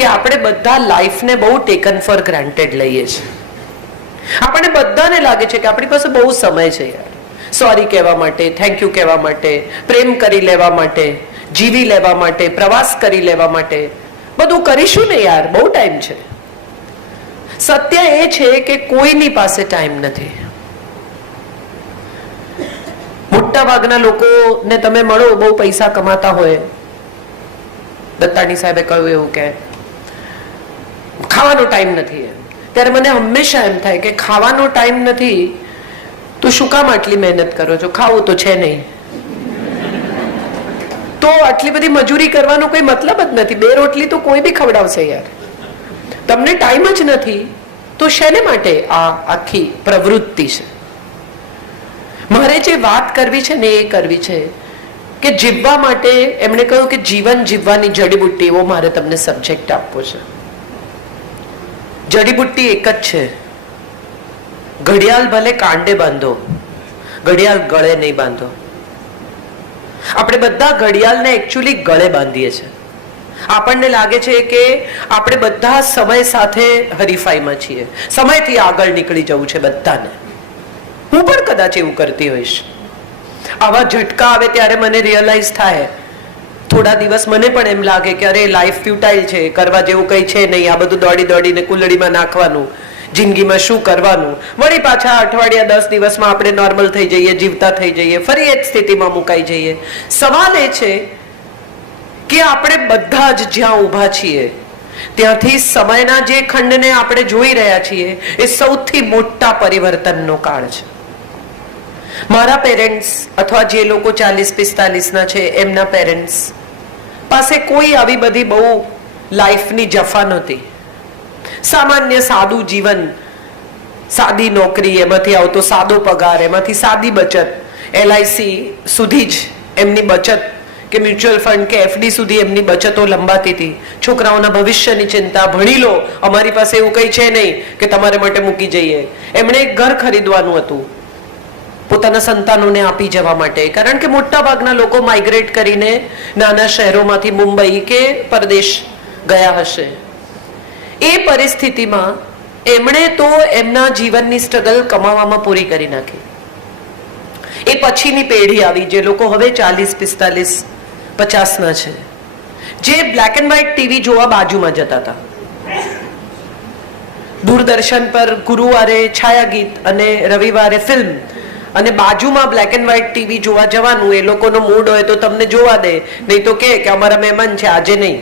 કે આપણે બધા લાઈફને બહુ ટેકન ફોર ગ્રાન્ટેડ લઈએ છીએ. આપણને બધાને લાગે છે કે આપણી પાસે બહુ સમય છે યાર, સોરી કહેવા માટે, થેન્ક યુ કહેવા માટે, પ્રેમ કરી લેવા માટે, જીવી લેવા માટે, પ્રવાસ કરી લેવા માટે, બધું કરીશું ને યાર, બહુ ટાઈમ છે. સત્ય એ છે કે કોઈની પાસે ટાઈમ નથી. મોટા ભાગના લોકોને તમે મળો, બહુ પૈસા કમાતા હોય, દત્તાણી સાહેબે કહ્યું એવું કે ખાવાનો ટાઈમ નથી, ત્યારે મને હંમેશા એમ થાય કે ખાવાનો ટાઈમ નથી તો શું કામ આટલી મહેનત કરો છો? ખાવું તો છે નહીં, તો આટલી બધી મજૂરી કરવાનો કોઈ મતલબ જ નથી. 2 રોટલી તો કોઈ બી ખવડાવશે યાર. તમને ટાઈમ જ નથી તો શેને માટે આ આખી પ્રવૃત્તિ છે? મારે જે વાત કરવી છે ને એ કરવી છે કે જીવવા માટે એમણે કહ્યું કે જીવન જીવવાની જડીબુટ્ટી, એવો મારે તમને સબ્જેક્ટ આપવો છે. જડીબુટ્ટી એક જ છે, ઘડિયાળ ભલે કાંડે બાંધો, ઘડિયાળ ગળે નહીં બાંધો. આપણે બધા ઘડિયાળને એકચ્યુઅલી ગળે બાંધીએ છીએ. આપણને લાગે છે કે આપણે બધા સમય સાથે હરીફાઈમાં છીએ, સમયથી આગળ નીકળી જવું છે બધાને. હું પણ કદાચ એવું કરતી હોઈશ. આવા ઝટકા આવે ત્યારે મને રિયલાઇઝ થાય, થોડા દિવસ મને પણ એમ લાગે કે અરે લાઈફ ફ્યુટાઇલ છે, કરવા જેવું કંઈ છે નહીં, આ બધું દોડી દોડીને કુલડીમાં નાખવાનું, જિંદગીમાં શું કરવાનું. વળી પાછા અઠવાડિયા 10 દિવસમાં આપણે નોર્મલ થઈ જઈએ, જીવતા થઈ જઈએ, ફરી એ જ સ્થિતિમાં મુકાઈ જઈએ. સવાલ એ છે કે આપણે બધા જ જ્યાં ઊભા છીએ ત્યાંથી સમયના જે ખંડને આપણે જોઈ રહ્યા છીએ એ સૌથી મોટા પરિવર્તનનો કાળ છે. મારા પેરેન્ટ્સ અથવા જે લોકો 40-45 ના છે એમના પેરેન્ટ્સ પાસે કોઈ આવી બધી બહુ લાઈફની જફા નહોતી. સામાન્ય સાદું જીવન, સાદી નોકરી, એમાંથી આવતો સાદો પગાર, એમાંથી સાદી બચત, LIC સુધી જ એમની બચત કે મ્યુચ્યુઅલ ફંડ કે FD સુધી એમની બચતો લંબાતી હતી. છોકરાઓના ભવિષ્યની ચિંતા, ભણી લો, અમારી પાસે એવું કંઈ છે નહીં કે તમારે માટે મૂકી જઈએ. એમણે એક ઘર ખરીદવાનું હતું પોતાના સંતાનોને આપી જવા માટે, કારણ કે મોટા ભાગના લોકો માઇગ્રેટ કરીને નાના શહેરોમાંથી મુંબઈ કે પરદેશ ગયા હશે. એ પરિસ્થિતિમાં એમણે તો એમના જીવનની સ્ટ્રગલ કમાવામાં પૂરી કરી નાખી. એ પછીની પેઢી આવી જે લોકો હવે 40-45-50 ના છે, જે બ્લેક એન્ડ વ્હાઇટ ટીવી જોવા બાજુમાં જતા હતા. દૂરદર્શન પર ગુરુવારે છાયાગીત અને રવિવારે ફિલ્મ, અને બાજુમાં બ્લેક એન્ડ વ્હાઇટ ટીવી જોવા જવાનું. એ લોકોનો મૂડ હોય તો તમને જોવા દે, નહીં તો કે અમારા મહેમાન છે આજે નહીં,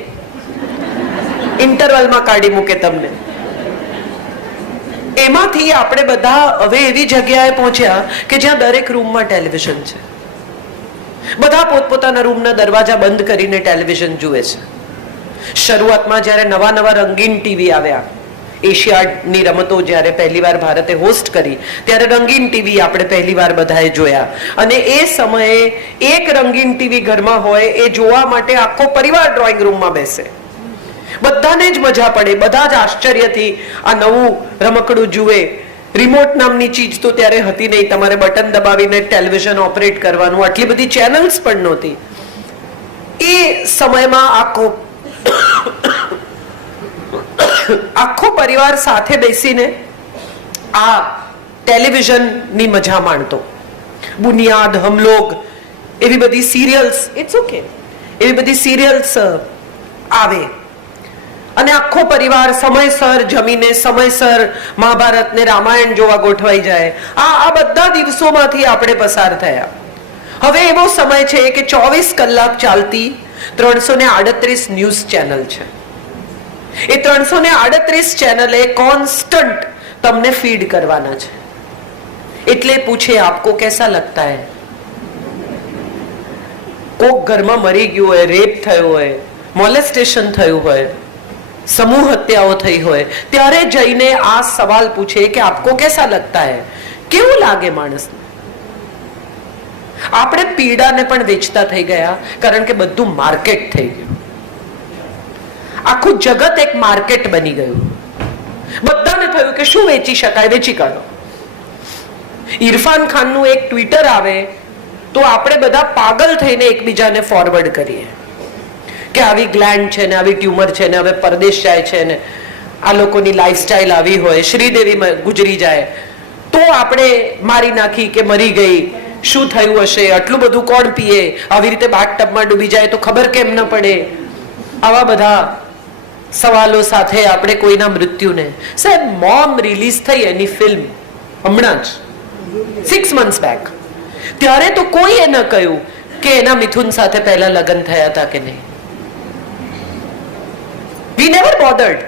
ઇન્ટરવલમાં કાઢી મૂકે તમને. એમાંથી આપણે બધા હવે એવી જગ્યાએ પહોંચ્યા કે જ્યાં દરેક રૂમમાં ટેલિવિઝન છે. બધા પોતપોતાના રૂમના દરવાજા બંધ કરીને ટેલિવિઝન જુએ છે. શરૂઆતમાં જ્યારે નવા નવા રંગીન ટીવી આવ્યા, એશિયાડની રમતો જ્યારે પહેલીવાર ભારતે હોસ્ટ કરી ત્યારે રંગીન ટીવી આપણે પહેલીવાર બધાએ જોયા. અને એ સમયે એક રંગીન ટીવી ઘરમાં હોય એ જોવા માટે આખો પરિવાર ડ્રોઈંગ રૂમમાં બેસે. બધાને જ મજા પડે, બધા જ આશ્ચર્યથી આ નવું રમકડું જુએ. રિમોટ નામની ચીજ તો ત્યારે હતી નહીં, તમારે બટન દબાવીને ટેલિવિઝન ઓપરેટ કરવાનું, આટલી બધી ચેનલ્સ પણ નહોતી. એ સમયમાં આખો પરિવાર સાથે બેસીને આ ટેલિવિઝનની મજા માણતો. બુનિયાદ, હમલોગ, એવી બધી સિરિયલ્સ, ઇટ્સ ઓકે, એવી બધી સિરિયલ્સ આવે અને આખો પરિવાર સમયસર જમીને સમયસર મહાભારત ને રામાયણ જોવા ગોઠવાઈ જાય. આ બધા દિવસોમાંથી આપણે પસાર થયા. હવે એવો સમય છે કે 24 કલાક ચાલતી 338 ન્યૂઝ ચેનલ છે. એ 338 ચેનલે કોન્સ્ટન્ટ તમને ફીડ કરવાના છે. એટલે પૂછે આપકો કેસા લગતા હૈ? કોક ઘરમાં મરી ગયું હોય, રેપ થયો હોય, મોલેસ્ટેશન થયું હોય, સમૂહ હત્યાઓ થઈ હોય, ત્યારે જઈને આ સવાલ પૂછે કે આપકો કેસા લગતા હૈ? કેવું લાગે માણસને? આપણે પીડાને પણ વેચતા થઈ ગયા, કારણ કે બધું માર્કેટ થઈ ગયું. આખું જગત એક માર્કેટ બની ગયું. બધાને થયું કે શું વેચી શકાય, વેચી કાઢો. ઇરફાન ખાનનું એક ટ્વિટર આવે તો આપણે બધા પાગલ થઈને એકબીજાને ફોરવર્ડ કરીએ કે આવી ગ્લેન્ડ છે ને આવી ટ્યુમર છે ને હવે પરદેશ જાય છે ને આ લોકોની લાઈફસ્ટાઈલ આવી હોય, શ્રીદેવી ગુજરી જાય તો આપણે મારી નાખી કે મરી ગઈ, શું થયું હશે, આટલું બધું કોણ પીએ, આવી રીતે બાથટબમાં ડૂબી જાય તો ખબર કેમ ન પડે, આવા બધા સવાલો સાથે આપણે કોઈના મૃત્યુને. સાહેબ, મોમ રિલીઝ થઈ એની ફિલ્મ હમણાં જ 6 months બેક, ત્યારે તો કોઈએ ન કહ્યું કે એના મિથુન સાથે પહેલા લગ્ન થયા હતા કે નહીં. We never bothered.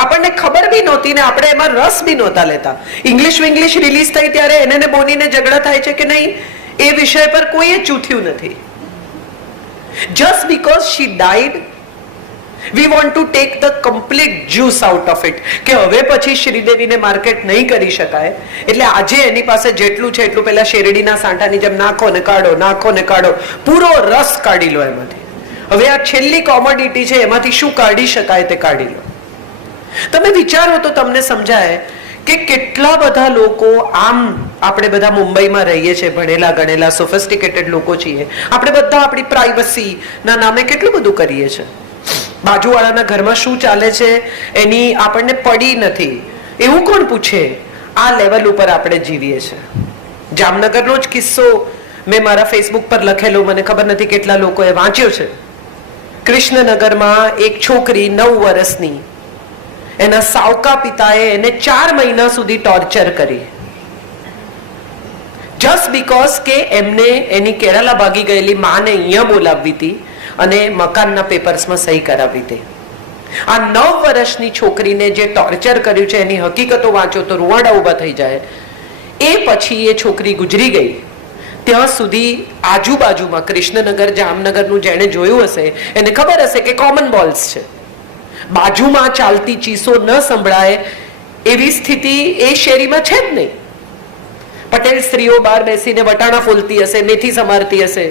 આપણને ખબર બી નહોતી ને આપણે એમાં રસ બી નહોતા લેતા. ઇંગ્લિશ રિલીઝ થઈ ત્યારે એને ને બોનીને ઝઘડા થાય છે કે નહીં એ વિષય પર કોઈએ ચૂથ્યું નથી. Just because she died we want to take the complete juice out of it, કે હવે પછી શ્રીદેવીને માર્કેટ નહીં કરી શકાય એટલે આજે એની પાસે જેટલું છે એટલું પેલા શેરડીના સાંઠાની જેમ નાખો ને કાઢો, પૂરો રસ કાઢી લો એમાંથી. હવે આ છેલ્લી કોમોડિટી છે એમાંથી શું કાઢી શકાય તે કાઢી લો. તમે વિચારો તો તમને સમજાય કે કેટલા બધા લોકો, આમ આપણે બધા મુંબઈમાં રહીએ છીએ, ભણેલા ગણેલા સોફિસ્ટિકેટેડ લોકો છીએ, આપણે બધા આપણી પ્રાઇવસી ના નામે કેટલું બધું કરીએ છીએ. બાજુવાળાના ઘરમાં શું ચાલે છે એની આપણને પડી નથી એવું કોણ પૂછે? આ લેવલ ઉપર આપણે જીવીએ છીએ. જામનગરનો જ કિસ્સો મેં મારા ફેસબુક પર લખેલો, મને ખબર નથી કેટલા લોકોએ વાંચ્યો છે. કૃષ્ણનગરમાં એક છોકરી 9 વર્ષની, એના સાવકા પિતાએ એને 4 મહિના સુધી ટોર્ચર કરી, જસ્ટ બીકોઝ કે એમને એની કેરાલા ભાગી ગયેલી માને અહીંયા બોલાવવી હતી અને મકાનના પેપર્સમાં સહી કરાવી હતી. આ 9 વર્ષની છોકરીને જે ટોર્ચર કર્યું છે એની હકીકતો વાંચો તો રૂવાડા ઊભા થઈ જાય. એ પછી એ છોકરી ગુજરી ગઈ. ત્યાં સુધી આજુબાજુમાં કૃષ્ણનગર, જામનગરનું જેણે જોયું હશે એને ખબર હશે કે કોમન બોલ્સ છે. બાજુમાં ચાલતી ચીસો ન સંભળાય એવી સ્થિતિ એ શેરીમાં છે જ નહીં. પટેલ સ્ત્રીઓ બહાર બેસીને વટાણા ફોલતી હશે, મેથી સમારતી હશે,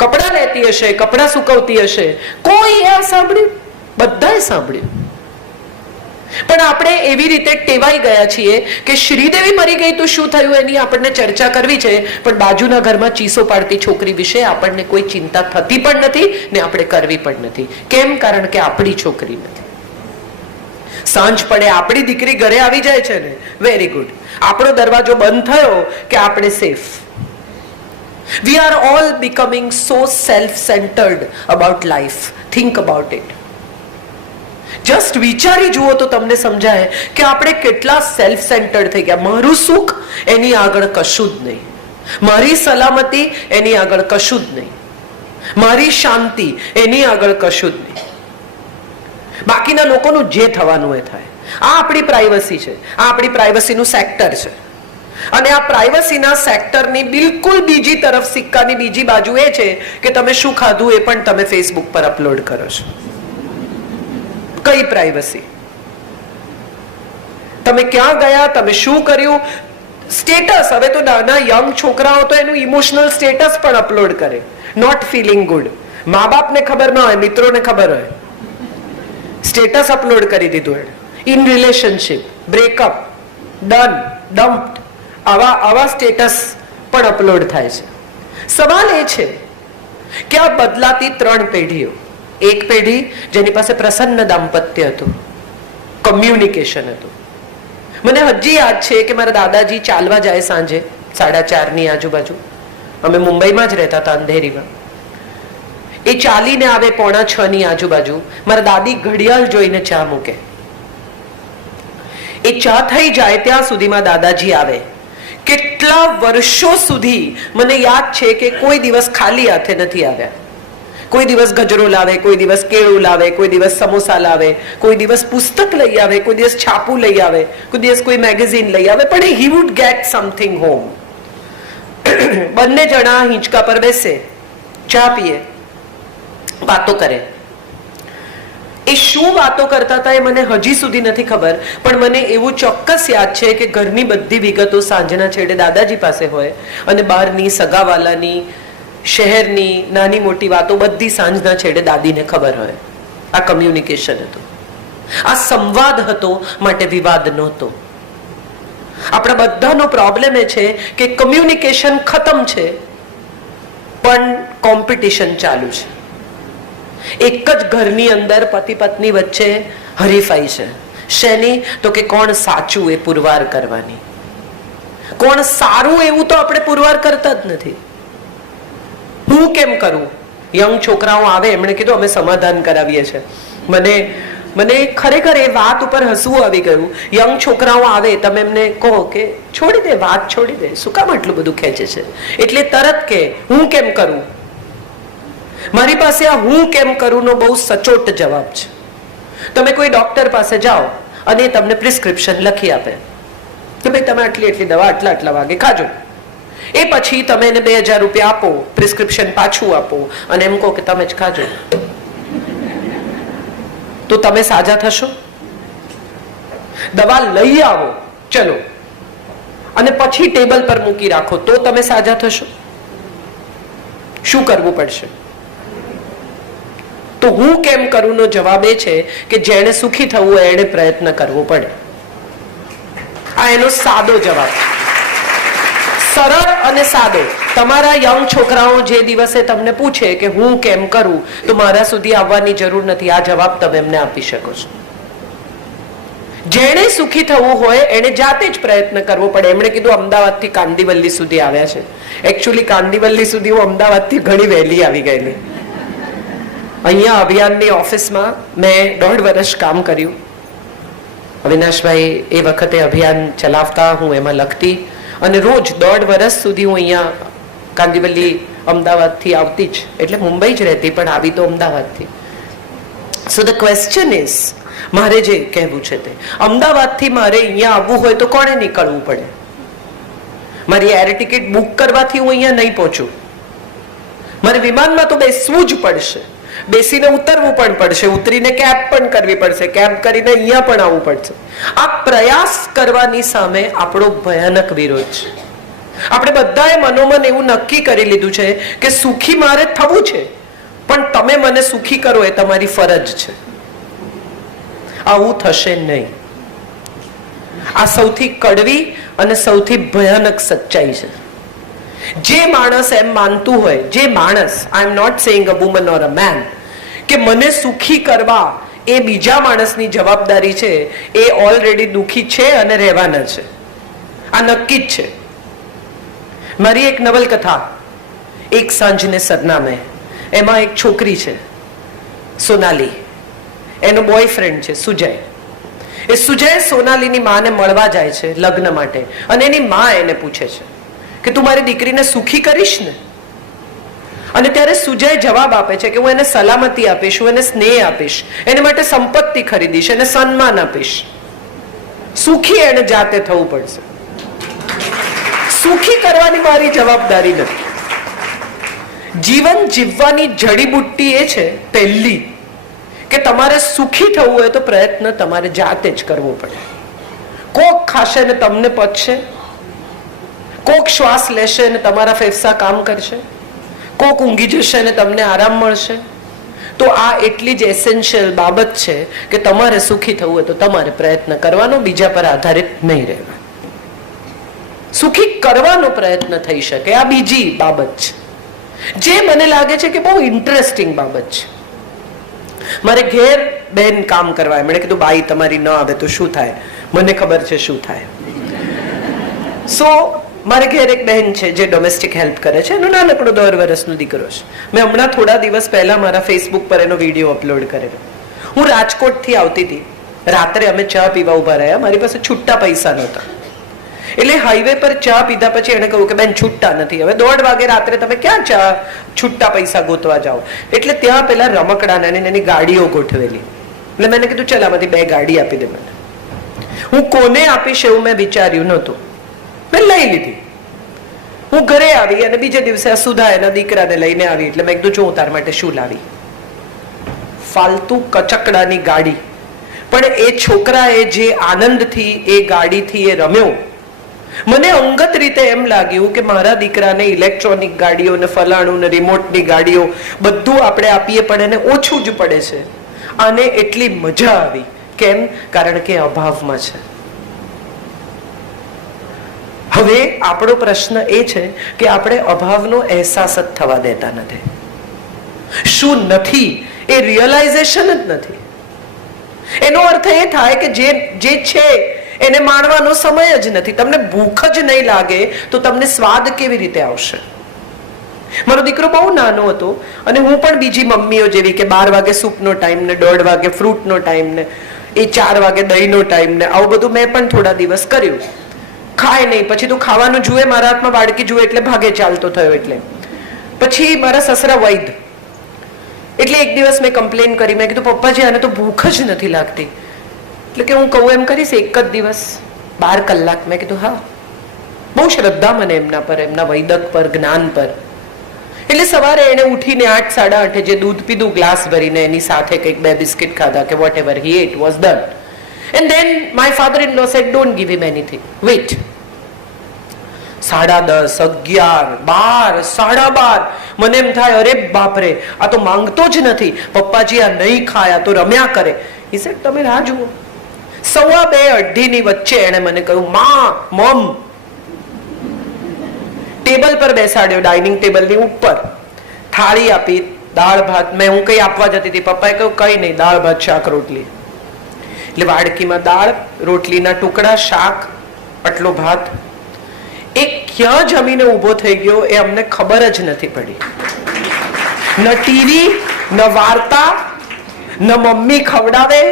કપડા લેતી હશે, કપડા સુકવતી હશે. કોઈ આ સાંભળ્યું? બધાએ સાંભળ્યું. પણ આપણે એવી રીતે ટેવાઈ ગયા છીએ કે શ્રીદેવી મરી ગઈ તો શું થયું એની આપણને ચર્ચા કરવી છે, પણ બાજુના ઘરમાં ચીસો પાડતી છોકરી વિશે આપણને કોઈ ચિંતા થતી પણ નથી ને આપણે કરવી પણ નથી. કેમ? કારણ કે આપણી છોકરી નથી. સાંજ પડે આપણી દીકરી ઘરે આવી જાય છે ને, વેરી ગુડ, આપણો દરવાજો બંધ થયો કે આપણે safe. We are all becoming so self-centered about life. Think about it. Just વિચારી જુઓ તો તમને સમજાય કે આપણે કેટલા સેલ્ફ સેન્ટર્ડ થઈ ગયા. મારું સુખ એની આગળ કશું જ નહીં, મારી સલામતી એની આગળ કશું જ નહીં, મારી શાંતિ એની આગળ કશું જ નહીં. બાકીના લોકોનું જે થવાનું એ થાય. આ આપણી પ્રાઇવસી છે, આ આપણી પ્રાઇવસીનું સેક્ટર છે. અને આ પ્રાઇવસીના સેક્ટરની બિલકુલ બીજી તરફ સિક્કાની બીજી બાજુ એ છે કે તમે શું ખાધું એ પણ તમે ફેસબુક પર અપલોડ કરો છો. કઈ પ્રાઇવસી? તમે ક્યાં ગયા, તમે શું કર્યું, સ્ટેટસ. હવે તો નાના યંગ છોકરાઓ તો એનું ઇમોશનલ સ્ટેટસ પણ અપલોડ કરે. Not feeling good. મા બાપને ખબર ન હોય, મિત્રોને ખબર હોય, સ્ટેટસ અપલોડ કરી દીધું. ઇન રિલેશનશિપ, બ્રેકઅપ, ડન, ડમ્પ્ડ, આવા સ્ટેટસ પણ અપલોડ થાય છે. સવાલ એ છે કે આ બદલાતી 3 પેઢીઓ, એક પેઢી જેની પાસે પ્રસન્ન દાંપત્ય હતું, કમ્યુનિકેશન હતું. મને હજી યાદ છે કે મારા દાદાજી ચાલવા જાય સાંજે 4:30 આજુબાજુ, અમે મુંબઈમાં જ રહેતા હતા, અંધેરીમાં. એ ચાલીને આવે 5:45 આજુબાજુ. મારા દાદી ઘડિયાળ જોઈને ચા મૂકે. એ ચા થઈ જાય ત્યાં સુધીમાં દાદાજી આવે. કેટલા વર્ષો સુધી મને યાદ છે કે કોઈ દિવસ ખાલી હાથે નથી આવ્યા. કોઈ દિવસ ગજરો લાવે, કોઈ દિવસ કેળું લાવે, કોઈ દિવસ સમોસા લાવે, કોઈ દિવસ પુસ્તક લઈ આવે, કોઈ દિવસ છાપું લઈ આવે, કોઈ દિવસ કોઈ મેગેઝિન લઈ આવે, પણ he would get something home. બંને જણા હિંચકા પર બેસે, ચા પીએ, વાતો કરે. એ શું વાતો કરતા હતા એ મને હજી સુધી નથી ખબર, પણ મને એવું ચોક્કસ યાદ છે કે ઘરની બધી વિગતો સાંજના છેડે દાદાજી પાસે હોય અને બહારની, સગાવાલાની, શહેરની નાની મોટી વાતો બધી સાંજના છેડે દાદીને ખબર હોય. આ કમ્યુનિકેશન હતું, આ સંવાદ હતો, માટે વિવાદ નહોતો. આપણા બધાનો પ્રોબ્લેમ એ છે કે કમ્યુનિકેશન ખતમ છે પણ કોમ્પિટિશન ચાલુ છે. એક જ ઘરની અંદર પતિ પત્ની વચ્ચે હરીફાઈ છે. શેની? તો કે કોણ સાચું એ પુરવાર કરવાની. કોણ સારું એવું તો આપણે પુરવાર કરતા જ નથી. હું કેમ કરું? યંગ છોકરાઓ આવે, એમણે કીધું અમે સમાધાન કરાવીએ છીએ. મને ખરેખર એ વાત ઉપર હસવું આવી ગયું. યંગ છોકરાઓ આવે, તમે એમને કહો કે છોડી દે, વાત છોડી દે, શું કામ આટલું બધું ખેંચે છે? એટલે તરત કે હું કેમ કરું. મારી પાસે આ હું કેમ કરું નો બહુ સચોટ જવાબ છે. તમે કોઈ ડોક્ટર પાસે જાઓ અને તમને પ્રિસ્ક્રિપ્શન લખી આપે કે ભાઈ તમે આટલી દવા આટલા વાગે ખાજો. એ પછી તમે એને 2000 રૂપિયા આપો, પ્રિસ્ક્રિપ્શન પાછું આપો અને એમ કહો કે તમે જ ખાજો, તો તમે સાજા થશો? દવા લઈ આવો ચલો અને પછી ટેબલ પર મૂકી રાખો, તો તમે સાજા થશો? શું કરવું પડશે? તો હું કેમ કરું નો જવાબ એ છે કે જેણે સુખી થવું હોય એને પ્રયત્ન કરવો પડે. આ એનો સાદો જવાબ, સરળ અને સાદો. તમારા યંગ છોકરાઓ જે દિવસે તમને પૂછે કે હું કેમ કરું, તો મારા સુધી આવવાની જરૂર નથી. આ જવાબ તમે એમને આપી શકો છો. જેણે સુખી થવું હોય એને જાતે જ પ્રયત્ન કરવો પડે. એમણે કીધું અમદાવાદથી કાંદિવલી સુધી આવ્યા છે. એકચ્યુઅલી કાંદિવલી સુધી હું અમદાવાદથી ઘણી વહેલી આવી ગયેલી. અહીંયા અભિયાનની ઓફિસમાં મેં 1.5 વર્ષ કામ કર્યું. અવિનાશભાઈ એ વખતે અભિયાન ચલાવતા, હું એમાં લખતી અને રોજ 1.5 વર્ષ સુધી હું અહીંયા કાંદિવલી અમદાવાદથી આવતી જ. એટલે મુંબઈ જ રહેતી પણ આવી તો અમદાવાદથી. સો ધ ક્વેશ્ચન ઇઝ, મારે જે કહેવું છે તે, અમદાવાદથી મારે અહીંયા આવવું હોય તો કોણે નીકળવું પડે? મારી એર ટિકિટ બુક કરવાથી હું અહીંયા નહીં પહોંચું. મારે વિમાનમાં તો બેસવું જ પડશે, બેસીને ઉતરવું પણ પડશે, ઉતરીને કેબ પણ કરવી પડશે, કેબ કરીને અહીંયા પણ આવવું પડશે. આ પ્રયાસ કરવાની સામે આપણો ભયાનક વિરોધ છે. આપણે બધાએ મનોમન એવું નક્કી કરી લીધું છે કે સુખી મારે થવું છે, પણ તમે મને સુખી કરો એ તમારી ફરજ છે. આવું થશે નહીં. આ સૌથી કડવી અને સૌથી ભયાનક સચ્ચાઈ છે. જે માણસ એમ માનતું હોય, જે માણસ, I am not saying a woman or a man, કે મને સુખી કરવા એ બીજા માણસની જવાબદારી છે, એ ઓલરેડી દુખી છે અને રહેવાના છે. આ નક્કી જ છે. મારી એક નવલકથા એક સાંજને સરનામે, એમાં એક છોકરી છે સોનાલી, એનો બોયફ્રેન્ડ છે સુજય. એ સુજય સોનાલીની માને મળવા જાય છે લગ્ન માટે અને એની માં એને પૂછે છે કે તું મારી દીકરીને સુખી કરીશ ને? અને ત્યારે સુજય જવાબ આપે છે કે હું એને સલામતી આપીશ, હું એને સ્નેહ આપીશ, એને માટે સંપત્તિ ખરીદીશ, એને સન્માન આપીશ. સુખી એને જાતે થવું પડશે. સુખી કરવાની મારી જવાબદારી નથી. જીવન જીવવાની જડીબુટ્ટી એ છે પહેલી કે તમારે સુખી થવું હોય તો પ્રયત્ન તમારે જાતે જ કરવો પડે. કોક ખાશે ને તમને પચશે, કોક શ્વાસ લેશે ને તમારા ફેફસા કામ કરશે, કોક ઊંઘી જશે ને તમને આરામ મળશે. તો આ એટલી જ એસેન્શિયલ બાબત છે કે તમારે સુખી થવું હોય તો તમારે પ્રયત્ન કરવાનો, બીજા પર આધારિત નહીં રહેવા. સુખી કરવાનો પ્રયત્ન થઈ શકે, આ બીજી બાબત છે જે મને લાગે છે કે બહુ ઇન્ટરેસ્ટિંગ બાબત છે. મારે ઘેર બેન કામ કરવા, એમણે કીધું બાઈ તમારી ન આવે તો શું થાય? મને ખબર છે શું થાય. સો મારે ઘેર એક બહેન છે જે ડોમેસ્ટિક હેલ્પ કરે છે, એનો નાનકડો 10 વર્ષનો દીકરો છે. મેં હમણાં થોડા દિવસ પહેલા મારા ફેસબુક પર એનો વિડીયો અપલોડ કરેલો. હું રાજકોટથી આવતી હતી, રાત્રે અમે ચા પીવા ઉભા રહ્યા, મારી પાસે છૂટા પૈસા નહોતા. એટલે હાઈવે પર ચા પીધા પછી એને કહ્યું કે બેન છૂટા નથી, હવે 1:30 વાગે રાત્રે તમે ક્યાં ચા છૂટા પૈસા ગોતવા જાઓ? એટલે ત્યાં પેલા રમકડાના એની ગાડીઓ ગોઠવેલી. એટલે મેં કીધું ચાલ આમાંથી 2 ગાડી આપી દે મને. હું કોને આપીશ એવું મેં વિચાર્યું નહોતું, મેં લઈ લીધી. હું ઘરે આવી અને બીજે દિવસે સુધા એના દીકરાને લઈને આવી. એટલે મેં કીધું જો હું તાર માટે શું લાવી? ફાલતુ કચકડાની ગાડી. પણ એ છોકરાએ જે આનંદથી એ ગાડીથી એ રમ્યો, મને અંગત રીતે એમ લાગ્યું કે મારા દીકરાને ઇલેક્ટ્રોનિક ગાડીઓ ને ફલાણું ને રિમોટની ગાડીઓ બધું આપણે આપીએ પણ એને ઓછું જ પડે છે. આને એટલી મજા આવી. કેમ? કારણ કે અભાવમાં છે. હવે આપણો પ્રશ્ન એ છે કે આપણે અભાવનો અહેસાસ જ થવા દેતા નથી. શું નથી એ રિયલાઇઝેશન જ નથી. એનો અર્થ એ થાય કે જે છે એને માણવાનો સમય જ નથી. તમને ભૂખ જ નહીં લાગે તો તમને સ્વાદ કેવી રીતે આવશે? મારો દીકરો બહુ નાનો હતો અને હું પણ બીજી મમ્મીઓ જેવી કે 12 વાગે સૂપનો ટાઈમ ને 1:30 વાગે ફ્રૂટનો ટાઈમ ને એ 4 વાગે દહીંનો ટાઈમ ને આવું બધું મેં પણ થોડા દિવસ કર્યું. ખાય નહીં, પછી તો ખાવાનું જુએ, મારા હાથમાં બાળકી જુએ એટલે ભાગે ચાલતો થયો. એટલે પછી મારા સસરા વૈદ, એટલે એક દિવસ મેં કમ્પ્લેન કરી, મેં કીધું પપ્પાજી આને તો ભૂખ જ નથી લાગતી. એટલે કે હું કહું એમ કરીશ એક જ દિવસ 12 કલાક. મેં કીધું હા. બહુ શ્રદ્ધા મને એમના પર, એમના વૈદક પર, જ્ઞાન પર. એટલે સવારે એને ઉઠીને 8, 8:30 જે દૂધ પીધું ગ્લાસ ભરીને, એની સાથે કંઈક 2 બિસ્કિટ ખાધા કે whatever he ate was done. And then my father in law said don't give him anything, wait. 10:30, 11, 12, 12:30 મને એમ થાય અરે બાપરે આ તો માંગતો જ નથી, પપ્પાજી આ નહીં ખાય, આ તો રમ્યા કરે. હી સેડ તમે રાહ જુઓ. 2:30 ની વચ્ચે એને મને કહ્યું મમ. ટેબલ પર બેસાડ્યો, ડાઇનિંગ ટેબલની ઉપર, થાળી આપી, દાળ ભાત. મેં હું કઈ આપવા જતી હતી, પપ્પાએ કહ્યું કઈ નહીં, દાળ ભાત શાક રોટલી. એટલે વાડકીમાં દાળ, રોટલીના ટુકડા, શાક, આટલો ભાત. એ ક્યાં જમીને ઊભો થઈ ગયો એ અમને ખબર જ નથી પડી. ન ટીવી, ન વાર્તા, ન મમ્મી ખવડાવે,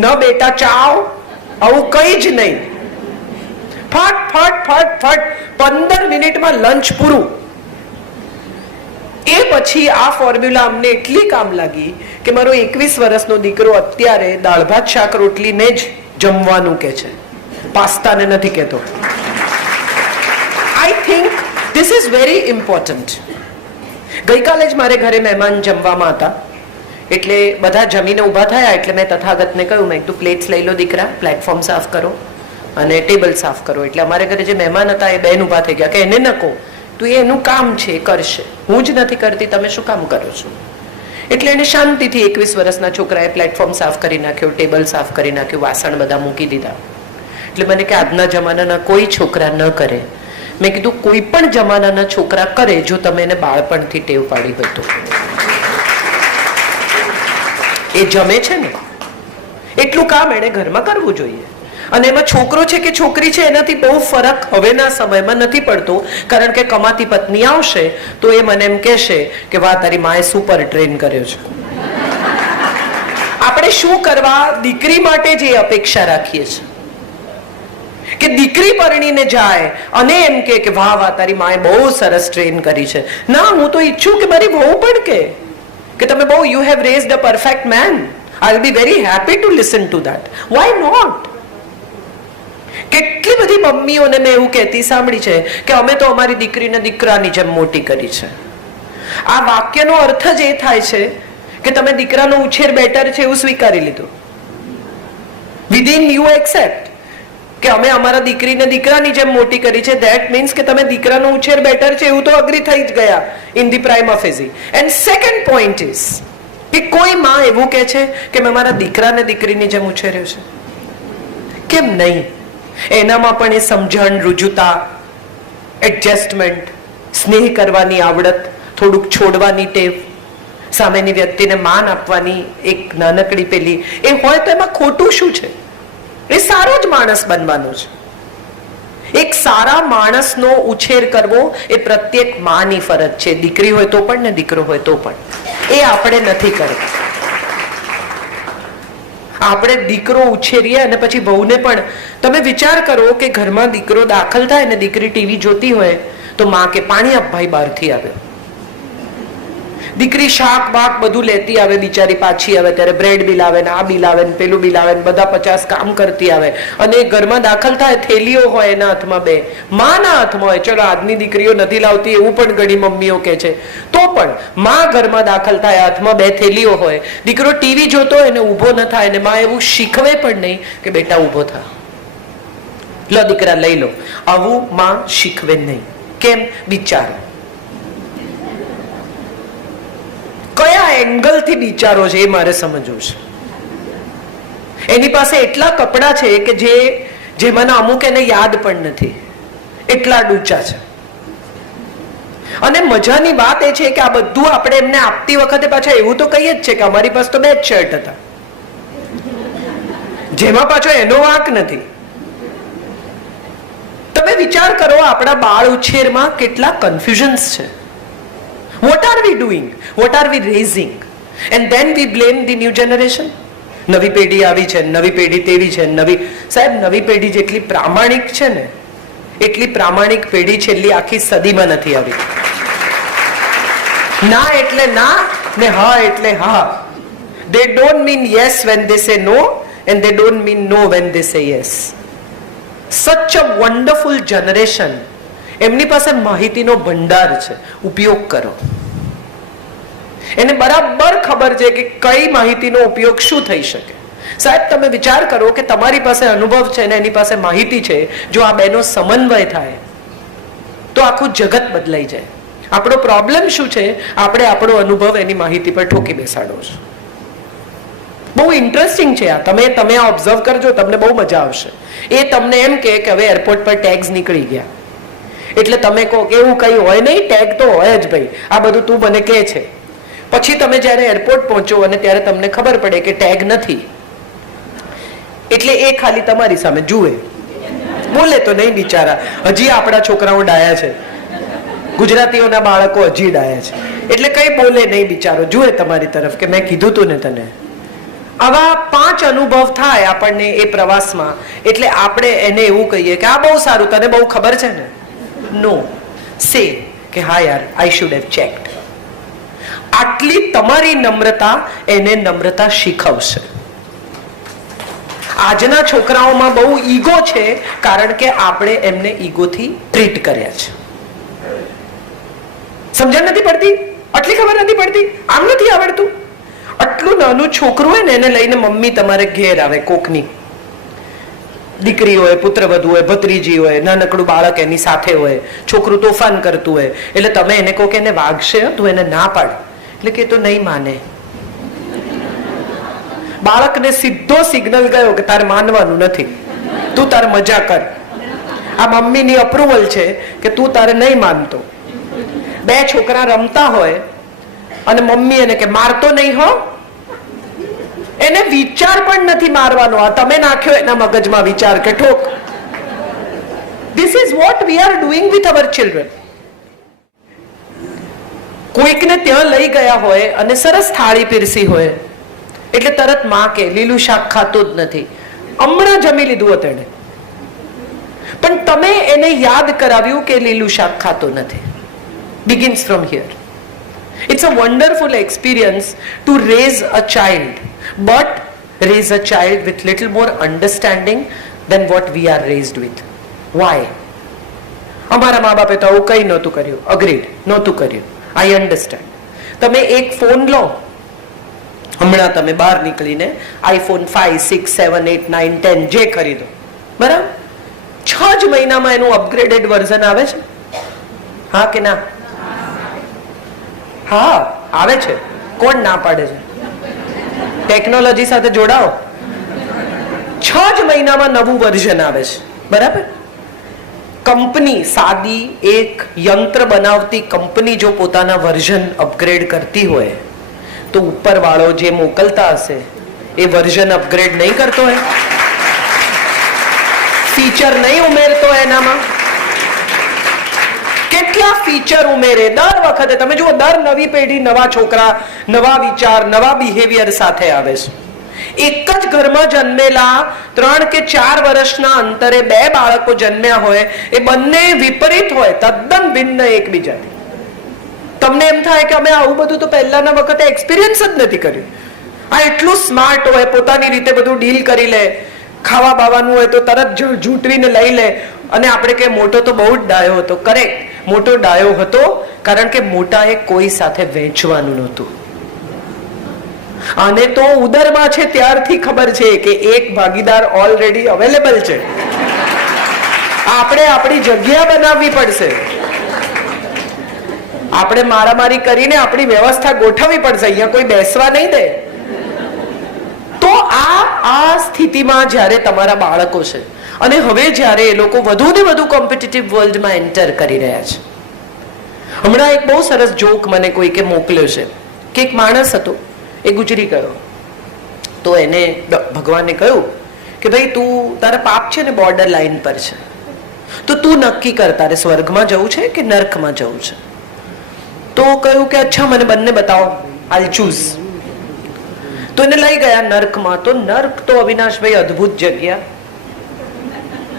ન બેટા ચાવ, આવું કઈ જ નહીં. ફટ ફટ ફટ ફટ 15 મિનિટમાં લંચ પૂરું. એ પછી આ ફોર્મ્યુલા અમને એટલી કામ લાગી કે મારો 21 વર્ષનો દીકરો અત્યારે દાળ ભાત શાક રોટલીને જ જમવાનું કે છે, પાસ્તાને નથી કહેતો. I think this is very important. ગઈકાલે જ મારે ઘરે મહેમાન જમવામાં હતા, એટલે બધા જમીને ઊભા થયા. એટલે મેં તથાગતને કહ્યું, મેં તું પ્લેટ્સ લઈ લો દીકરા, પ્લેટફોર્મ સાફ કરો અને ટેબલ સાફ કરો. એટલે અમારે ઘરે જે મહેમાન હતા એ બેન ઊભા થઈ ગયા કે એને ન કહો, તું એનું કામ છે કરશે, હું જ નથી કરતી, તમે શું કામ કરો છો? એટલે એને શાંતિથી 21 વર્ષના છોકરાએ પ્લેટફોર્મ સાફ કરી નાખ્યો, ટેબલ સાફ કરી નાખ્યું, વાસણ બધા મૂકી દીધા. એટલે મને કે આજના જમાનાના કોઈ છોકરા ન કરે. મેં કીધું કોઈ પણ જમાનાના છોકરા કરે જો તમે એને બાળપણથી ટેવ પાડી હોય તો. એ જમે છે ને એટલું કામ એને ઘરમાં કરવું જોઈએ. અને એમાં છોકરો છે કે છોકરી છે એનાથી બહુ ફરક હવેના સમયમાં નથી પડતો, કારણ કે કમાતી પત્ની આવશે તો એ મને એમ કહેશે કે વાહ તારી માએ સુપર ટ્રેન કર્યો છે. આપણે શું કરવા દીકરી માટે જે અપેક્ષા રાખીએ છીએ કે દીકરી પરણીને જાય અને એમ કે વાહ વાહ તારી માએ બહુ સરસ ટ્રેન કરી છે. ના, હું તો ઈચ્છું કે મારી વહુ પણ કે તમે બહુ you have raised a perfect man. I will be very happy to listen to that. Why not? કેટલી બધી મમ્મીઓને મેં એવું કહેતી સાંભળી છે કે અમે તો અમારી દીકરીને દીકરાની જેમ મોટી કરી છે. આ વાક્યનો અર્થ જ એ થાય છે કે તમે દીકરાનો ઉછેર બેટર છે એવું સ્વીકારી લીધું. વિધિન યુ એક્સેપ્ટ કે અમે અમારા દીકરીને દીકરાની જેમ મોટી કરી છે. ધેટ મીન્સ કે તમે દીકરાનો ઉછેર બેટર છે એવું તો અગ્રી થઈ જ ગયા in the prima facie. And second point is કે કોઈ માં એવું કહે છે કે મેં મારા દીકરાને દીકરીની જેમ ઉછેર્યો છે. કેમ નહીં? એનામાં પણ એ સમજણ, રુજુતા, એડજસ્ટમેન્ટ, સ્નેહ કરવાની આવડત, થોડુંક છોડવાની ટેવ, સામેની વ્યક્તિને માન આપવાની એક નાનકડી પેલી એ હોય તો એમાં ખોટું શું છે? એ સારો જ માણસ બનવાનો છે. એક સારા માણસનો ઉછેર કરવો એ પ્રત્યેક માની ફરજ છે, દીકરી હોય તો પણ ને દીકરો હોય તો પણ. એ આપણે નથી કરતા. આપણે દીકરો ઉછેરીએ અને પછી બહુને પણ. તમે વિચાર કરો કે ઘરમાં દીકરો દાખલ થાય ને દીકરી ટીવી જોતી હોય તો માં કે પાણી આપ ભાઈ બહારથી આવે. દીકરી શાક બાક બધું લેતી આવે, બિચારી પાછી આવે ત્યારે બ્રેડ બિલ આવે ને આ બિલ આવે ને પેલું બિલ આવે ને બધા 50 કામ કરતી આવે. અને ઘરમાં દાખલ થાય થેલીઓ હોય એના હાથમાં, 2 માના હાથમાં હોય. ચલો આજની દીકરીઓ નથી લાવતી એવું પણ ઘણી મમ્મીઓ કહે છે, તો પણ માં ઘરમાં દાખલ થાય હાથમાં 2 થેલીઓ હોય. દીકરો ટીવી જોતો હોય ને ઊભો ન થાય ને માં એવું શીખવે પણ નહીં કે બેટા ઊભો થા, લો દીકરા લઈ લો. આવું માં શીખવે નહીં. કેમ? બિચારો કયા એંગલ થી બિચારો છે એ મારે સમજવું છે. એની પાસે એટલા કપડા છે કે જેમાંના અમુક એને યાદ પણ નથી, એટલા ડૂચા છે. અને મજાની વાત એ છે કે આ બધું આપણે એમને આપતી વખતે પાછા એવું તો કહીએ જ છે કે અમારી પાસે તો 2 જ શર્ટ હતા, જેમાં પાછો એનો વાંક નથી. તમે વિચાર કરો આપણા બાળ ઉછેરમાં કેટલા કન્ફ્યુઝન્સ છે. What are we doing, what are we raising, and then we blame the new generation. નવી પેઢી આવી છે, નવી પેઢી તેવી છે, સાહેબ નવી પેઢી જેટલી પ્રામાણિક છે ને એટલી પ્રામાણિક પેઢી છેલ્લી આખી સદીમાં નથી આવી. ના એટલે ના ને હા એટલે હા. They don't mean yes when they say no and they don't mean no when they say yes. Such a wonderful generation. એમની પાસે માહિતીનો ભંડાર છે, ઉપયોગ કરો. એને બરાબર ખબર છે કે કઈ માહિતીનો ઉપયોગ શું થઈ શકે. સાહેબ તમે વિચાર કરો કે તમારી પાસે અનુભવ છે ને એની પાસે માહિતી છે, જો આ બેનો સમન્વય થાય તો આખું જગત બદલાઈ જાય. આપણો પ્રોબ્લેમ શું છે, આપણે આપણો અનુભવ એની માહિતી પર ઠોકી બેસાડો છો. બહુ ઇન્ટરેસ્ટિંગ છે આ. તમે ઓબ્ઝર્વ કરજો, તમને બહુ મજા આવશે. એ તમને એમ કે હવે એરપોર્ટ પર ટેગ્સ નીકળી ગયા એટલે તમે કહો કે એવું કઈ હોય નહીં, ટેગ તો હોય જ ભાઈ, આ બધું તું મને કહે છે. પછી તમે જ્યારે એરપોર્ટ પહોંચો અને ત્યારે તમને ખબર પડે કે ટેગ નથી, એટલે એ ખાલી તમારી સામે જુએ, બોલે તો નહીં બિચારા. હજી આપણા છોકરાઓ ડાયા છે, ગુજરાતીઓના બાળકો હજી ડાયા છે, એટલે કઈ બોલે નહીં બિચારો, જુએ તમારી તરફ કે મેં કીધું તું ને તને. આવા 5 અનુભવ થાય આપણને એ પ્રવાસમાં, એટલે આપણે એને એવું કહીએ કે આ બહુ સારું, તને બહુ ખબર છે ને. નો, સે કે હા યાર, આઈ શુડ હેવ ચેક્ડ. આટલી તમારી નમ્રતા એને નમ્રતા શીખવશે. આજના છોકરાઓમાં બહુ ઈગો છે, કારણ કે આપણે એમને ઈગોથી ટ્રીટ કર્યા છે. સમજણ નથી પડતી, આટલી ખબર નથી પડતી, આમ નથી આવડતું. આટલું નાનું છોકરું હોય ને એને લઈને મમ્મી તમારે ઘેર આવે, કોકની દીકરી હોય, પુત્રવધુ હોય, ભત્રીજી હોય, નાનકડું બાળક એની સાથે હોય, છોકરું તોફાન કરતું હોય, એટલે તમે એને કહો કે એને વાગશે, તું એને ના પાડ, એટલે કે તો નહીં માને. બાળકને સીધો સિગ્નલ ગયો કે તારે માનવાનું નથી, તું તારે મજા કર. આ મમ્મીની અપ્રુવલ છે કે તું તારે નહીં માનતો. 2 છોકરા રમતા હોય અને મમ્મી એને કે મારતો નહીં હો, એને વિચાર પણ નથી મારવાનો. આ તમે નાખ્યો એના મગજમાં વિચાર કે ઠોક. This is what we are doing with our children. કોઈકને ત્યાં લઈ ગયા હોય અને સરસ થાળી પીરસી હોય એટલે તરત માં કે લીલું શાક ખાતો જ નથી, હમણાં જમી લીધું હતું એને, પણ તમે એને યાદ કરાવ્યું કે લીલું શાક ખાતો નથી. Begins from here. It's a wonderful experience to raise a child, but raise a child with little more understanding than what we are raised with. Why? અમારા મા બાપે તો આવું કઈ નહોતું કર્યું. અગ્રીડ, નહોતું કર્યું. I understand. તમે એક ફોન લો, હમણાં તમે બહાર નીકળીને iPhone 5, 6, 7, 8, 9, 10 જે ખરીદો, બરાબર, 6 જ મહિનામાં એનું અપગ્રેડેડ વર્ઝન આવે છે. હા કે ના? હા આવે છે. કોણ ના પાડે છે? ટેકનોલોજી સાથે જોડાઓ. 6 જ મહિનામાં નવું વર્ઝન આવે છે, બરાબર. કંપની, સાદી એક યંત્ર બનાવતી કંપની જો પોતાના વર્ઝન અપગ્રેડ કરતી હોય તો ઉપરવાળો જે મોકલતા હશે એ વર્ઝન અપગ્રેડ નહીં કરતો હોય, ફીચર નહીં ઉમેરતો એનામાં. કેટલા ફીચર ઉમેરે દર વખતે. તમે જુઓ, દર નવી પેઢી નવા છોકરા, નવા વિચાર, નવા બિહેવિયર સાથે આવે છે. એક જ ઘરમાં જન્મેલા 3 કે 4 વર્ષના અંતરે 2 બાળકો જન્મ્યા હોય, એ બંને વિપરીત હોય, તદ્દન ભિન્ન એકબીજાથી. તમને એમ થાય કે અમે આવું બધું તો પહેલાના વખતે એક્સપિરિયન્સ જ નથી કર્યું. આ એટલું સ્માર્ટ હોય, પોતાની રીતે બધું ડીલ કરી લે, ખાવા બાવાનું હોય તો તરત ઝૂંટવીને લઈ લે. અને આપણે કે મોટો તો બહુ જ ડાયો હતો. કરેક્ટ, મોટો ડાયો હતો કારણ કે મોટાએ કોઈ સાથે વહેંચવાનું નહોતું. આને તો ઉદરમાં છે ત્યારથી ખબર છે કે એક ભાગીદાર ઓલરેડી અવેલેબલ છે. આપણે આપણી જગ્યા બનાવવી પડશે. આપણે મારામારી કરીને આપણી વ્યવસ્થા ગોઠવવી પડશે. અહીંયા કોઈ બેસવા નહીં દે. તો આ સ્થિતિમાં જ્યારે તમારા બાળકો છે અને હવે જ્યારે એ લોકો વધુ ને વધુ કોમ્પિટિટિવ વર્લ્ડમાં એન્ટર કરી રહ્યા છે, હમણાં એક બહુ સરસ જોક મને કોઈકે મોકલ્યો છે કે એક માણસ હતો, એ ગુજરી ગયો. તો એને ભગવાને કહ્યું કે ભાઈ તું, તારા પાપ છે ને બોર્ડર લાઈન પર છે, તો તું નક્કી કર તારે સ્વર્ગમાં જવું છે કે નર્કમાં જવું છે. તો કહ્યું કે અચ્છા મને બંને બતાવો, આઈ ચૂઝ. તો એને લઈ ગયા નર્કમાં. તો નર્ક તો અવિનાશભાઈ અદ્ભુત જગ્યા.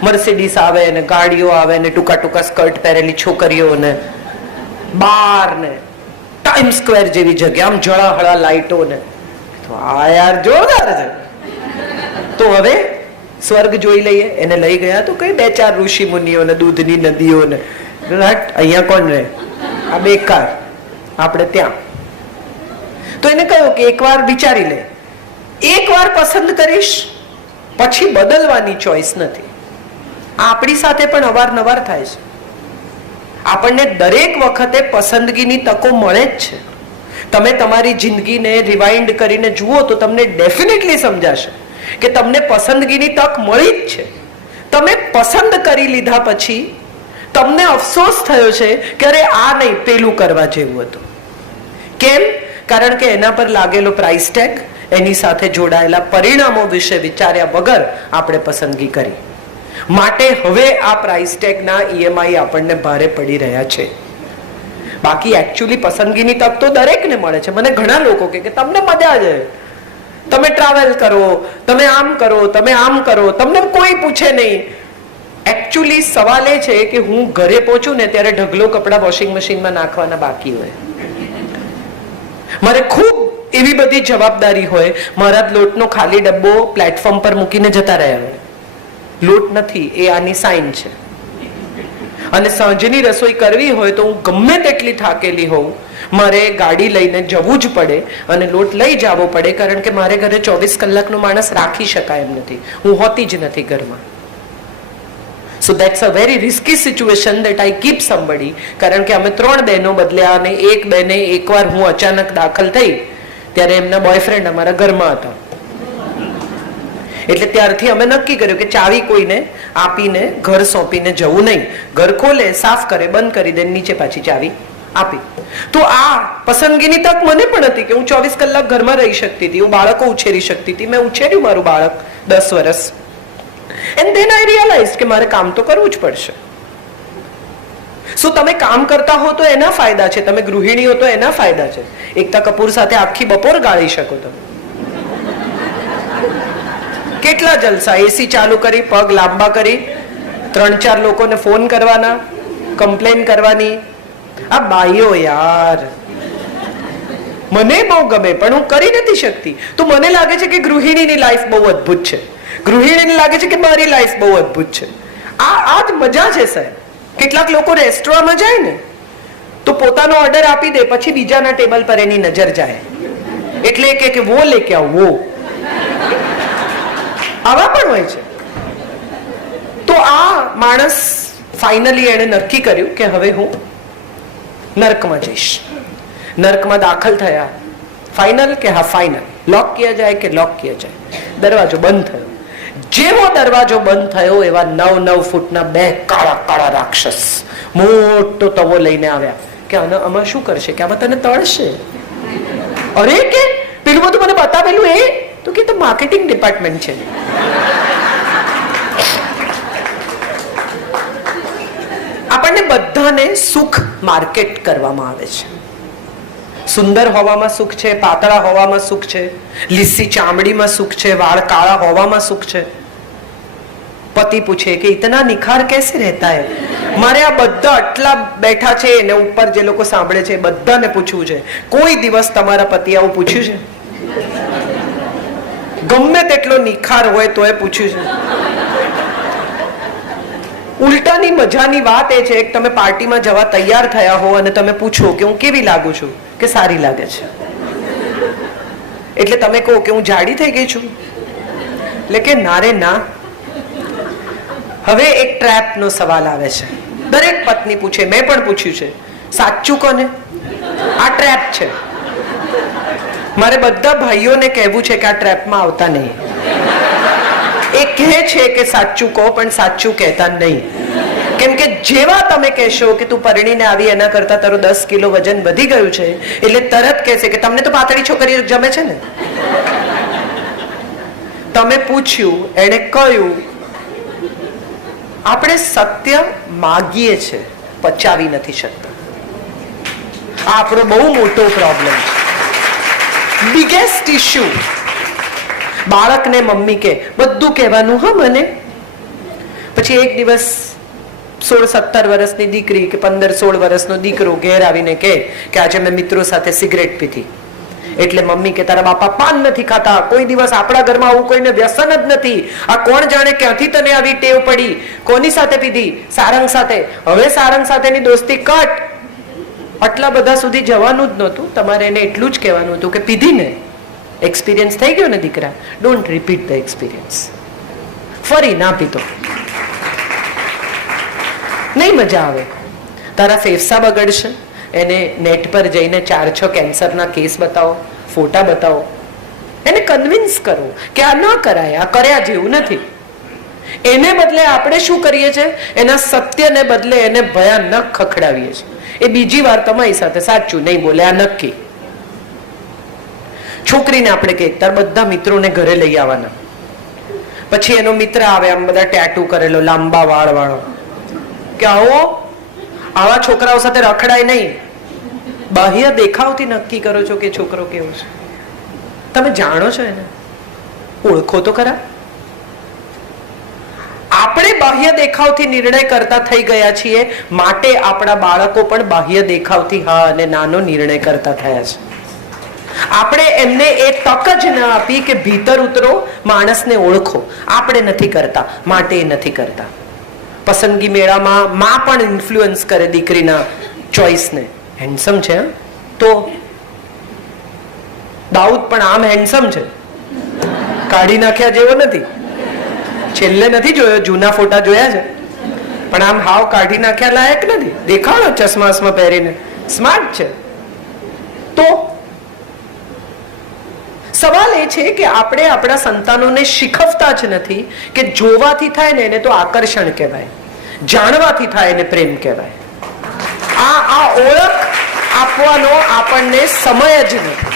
મર્સિડીસ આવે ને ગાડીઓ આવે ને ટૂંકા ટૂંકા સ્કર્ટ પહેરેલી છોકરીઓ ને બાર ને ટાઈમ સ્ક્વેર જેવી જગ્યા, આમ જળાહળા લાઈટો ને. તો આ યાર જોરદાર છે. તો હવે સ્વર્ગ જોઈ લઈએ. એને લઈ ગયા તો કઈ 2-4 ઋષિ મુનિઓ ને દૂધની નદીઓ ને. અહીંયા કોણ રહે, આ બેકાર, આપણે ત્યાં. તો એને કહ્યું કે એકવાર વિચારી લે, એકવાર પસંદ કરીશ પછી બદલવાની ચોઈસ નથી. આપણી સાથે પણ અવારનવાર થાય છે. આપણને દરેક વખતે પસંદગીની તકો મળે જ છે. તમે તમારી જિંદગીને રિવાઇન્ડ કરીને જુઓ તો તમને ડેફિનેટલી સમજાશે કે તમને પસંદગીની તક મળી જ છે. તમે પસંદ કરી લીધા પછી તમને અફસોસ થયો છે કે અરે આ નહીં, પેલું કરવા જેવું હતું. કેમ? કારણ કે એના પર લાગેલો પ્રાઇસ ટેગ, એની સાથે જોડાયેલા પરિણામો વિશે વિચાર્યા વગર આપણે પસંદગી કરી. માટે હવે આ પ્રાઇસ ટેગના EMI આપણને ભારે પડી રહ્યા છે. બાકી એકચ્યુઅલી પસંદગીની તક તો દરેકને મળે છે. મને ઘણા લોકો કે તમને મજા છે, તમે ટ્રાવેલ કરો, તમે આમ કરો, તમે આમ કરો, તમને કોઈ પૂછે નહીં. એકચ્યુઅલી સવાલ એ છે કે હું ઘરે પહોંચું ને ત્યારે ઢગલો કપડા વોશિંગ મશીનમાં નાખવાના બાકી હોય. મારે ખૂબ એવી બધી જવાબદારી હોય. મારા લોટનો ખાલી ડબ્બો પ્લેટફોર્મ પર મૂકીને જતા રહ્યા હોય. લોટ નથી, એ આની સાઇન છે. અને સાંજની રસોઈ કરવી હોય તો હું ગમે તેટલી થાકેલી હોઉં, મારે ગાડી લઈને જવું જ પડે અને લોટ લઈ જવો પડે, કારણ કે મારે ઘરે 24 કલાકનો માણસ રાખી શકાય એમ નથી. હું હોતી જ નથી ઘરમાં. સો that's a very risky situation that I keep somebody. કારણ કે અમે 3 બહેનો બદલ્યા અને એક બહેને એકવાર હું અચાનક દાખલ થઈ ત્યારે એમના બોયફ્રેન્ડ અમારા ઘરમાં હતા. એટલે ત્યારથી અમે નક્કી કર્યું કે ચાવી કોઈને આપીને ઘર સોંપીને જવું નહીં. ઘર ખોલે, સાફ કરે, બંધ કરી દે, નીચે પાછી ચાવી આપી. તો આ પસંદગીની તક મને પણ હતી કે હું 24 કલાક ઘરમાં રહી શકતી હતી, હું બાળકો ઉછેરી શકતી હતી. મેં ઉછેર્યું મારું બાળક 10 વર્ષ. એન્ડ ધેન આઈ રિયલાઇઝ કે મારે કામ તો કરવું જ પડશે. શું તમે કામ કરતા હો તો એના ફાયદા છે, તમે ગૃહિણી હો તો એના ફાયદા છે. એકતા કપૂર સાથે આખી બપોર ગાળી શકો તમે. કેટલા જલસા, એસી ચાલુ કરી, પગ લાંબા કરી, 3-4 લોકોને ફોન કરવાના, કમ્પ્લેન કરવાની. આ બાઈઓ યાર મને બહુ ગમે પણ હું કરી નથી શકતી. તો મને લાગે છે કે ગૃહિણીની લાઈફ બહુ અદ્ભુત છે. ગૃહિણીને લાગે છે કે મારી લાઈફ બહુ અદ્ભુત છે. આ જ મજા છે સાહેબ. કેટલાક લોકો રેસ્ટોરન્ટમાં જાય ને તો પોતાનો ઓર્ડર આપી દે, પછી બીજાના ટેબલ પર એની નજર જાય, એટલે કે વો લેકે આવો, વો. આવા પણ હોય છે. તો આ માણસ ફાઇનલી એણે નક્કી કર્યું કે હવે હું નર્કમાં જઈશ. નર્કમાં દાખલ થયા. ફાઇનલ કે હા ફાઇનલ. લોક કિયા જાય કે લોક કિયા જાય. દરવાજો બંધ થયો. જેવો દરવાજો બંધ થયો એવા 9-9 ફૂટના 2 કાળા કાળા રાક્ષસ મોટો તવો લઈને આવ્યા કે આમાં શું કરશે, કે આમાં તને તળશે. અરે કે પેલું બધું મને બતાવેલું એ તો કે માર્કેટિંગ ડિપાર્ટમેન્ટ છે. આપણને બધાને સુખ માર્કેટ કરવામાં આવે છે. સુંદર હોવામાં સુખ છે, પાતળા હોવામાં સુખ છે, લીસી ચામડીમાં સુખ છે, વાળ કાળા હોવામાં સુખ છે. પતિ પૂછે કે ઇતના નિખાર કેસે રહેતા હે. મારે આ બધા આટલા બેઠા છે એને ઉપર જે લોકો સાંભળે છે બધાને પૂછવું છે, કોઈ દિવસ તમારા પતિ આવું પૂછ્યું છે? ગમે તેટલો નિખાર હોય તો એ પૂછ્યું છે? ઉલટાની મજાની વાત એ છે કે તમે પાર્ટીમાં જવા તૈયાર થયા હો અને તમે પૂછો કે હું કેવી લાગુ છું, કે સારી લાગે છે. એટલે તમે કહો કે હું જાડી થઈ ગઈ છું, એટલે કે ના રે ના. હવે એક ટ્રેપ નો સવાલ આવે છે. દરેક પત્ની પૂછે, મેં પણ પૂછ્યું છે, સાચું કોને? આ ટ્રેપ છે. મારે બધા ભાઈઓને કહેવું છે કે આ ટ્રેપમાં આવતા નહીં. એ કહે છે કે સાચું કહો પણ સાચું કહેતા નહીં. કેમ કે જેવા તમે કહેશો કે તું પરણીને આવી એના કરતા તારું 10 કિલો વજન વધી ગયું છે, એટલે તરત કહેશે કે તમને તો પાતળી છોકરીઓ જમે છે ને. તમે પૂછ્યું, એને કહ્યું. આપણે સત્ય માગીએ છે, પચાવી નથી શકતા. આ આપણો બહુ મોટો પ્રોબ્લેમ છે, બિગેસ્ટ ઇશ્યુ. બાળકને મમ્મી કે બધું કહેવાનું હા મને, પછી એક દિવસ 16-17 વર્ષની દીકરી કે 15-16 વર્ષનો દીકરો ઘેર આવીને કહે કે આજે મેં મિત્રો સાથે સિગરેટ પીધી. એટલે મમ્મી કે તારા બાપા પાન નથી ખાતા, કોઈ દિવસ આપણા ઘરમાં આવું કોઈને વ્યસન જ નથી, આ કોણ જાણે ક્યાંથી તને આવી ટેવ પડી, કોની સાથે પીધી? સારંગ સાથે. હવે સારંગ સાથેની દોસ્તી કટ. આટલા બધા સુધી જવાનું જ નહોતું, તમારે એને એટલું જ કહેવાનું હતું કે પીધી ને, એક્સપિરિયન્સ થઈ ગયો ને દીકરા, ડોન્ટ રિપીટ ધ એક્સપિરિયન્સ. ફરી ના પીતો, નહીં મજા આવે. તારા ફેફસા બગડશે. એને નેટ પર જઈને 4-6 કેન્સરના કેસ બતાવો, ફોટા બતાવો, એને કન્વિન્સ કરો કે આ ન કરાય, આ કર્યા જેવું નથી. એને બદલે આપણે શું કરીએ છીએ? એના સત્યને બદલે એને ભયાનક ખખડાવીએ છીએ. એ બીજી વાર તમારી સાથે સાચું નહીં બોલે, આ નક્કી. છોકરીને આપણે કહીએ તાર બધા મિત્રોને ઘરે લઈ આવવાના, પછી એનો મિત્ર આવે આમ બધા ટેટુ કરેલો, લાંબા વાળ વાળો, કે આવો આવા છોકરાઓ સાથે રખડાય નહીં. બાહ્ય દેખાવથી નક્કી કરો છો કે છોકરો કેવો છે. તમે જાણો છો એને? ઓળખો તો ખરા. આપણે બાહ્ય દેખાવથી નિર્ણય કરતા થઈ ગયા છીએ, માટે આપણા બાળકો પણ બાહ્ય દેખાવથી હા અને નાનો નિર્ણય કરતા થયા છે. આપણે એમને એ તક જ ન આપી કે ભીતર ઉતરો, માણસને ઓળખો. આપણે નથી કરતા, માટે એ નથી કરતા. પસંદગી મેળામાં માં પણ ઇન્ફ્લુઅન્સ કરે દીકરીના ચોઇસને. હેન્ડસમ છે તો દાઉદ પણ આમ હેન્ડસમ છે, કાઢી નાખ્યા જેવો નથી. છેલ્લે નથી જોયો, જૂના ફોટા જોયા છે, પણ આમ હાવ કાઢી નાખ્યા લાયક નથી. દેખાડો ચશ્મા પહેરીને, સ્માર્ટ છે. તો સવાલ એ છે કે આપણે આપણા સંતાનોને શીખવતા જ નથી કે જોવાથી થાય ને એને તો આકર્ષણ કહેવાય, જાણવાથી થાય એને પ્રેમ કહેવાય. આ ઓળખ આપવાનો આપણને સમય જ નથી.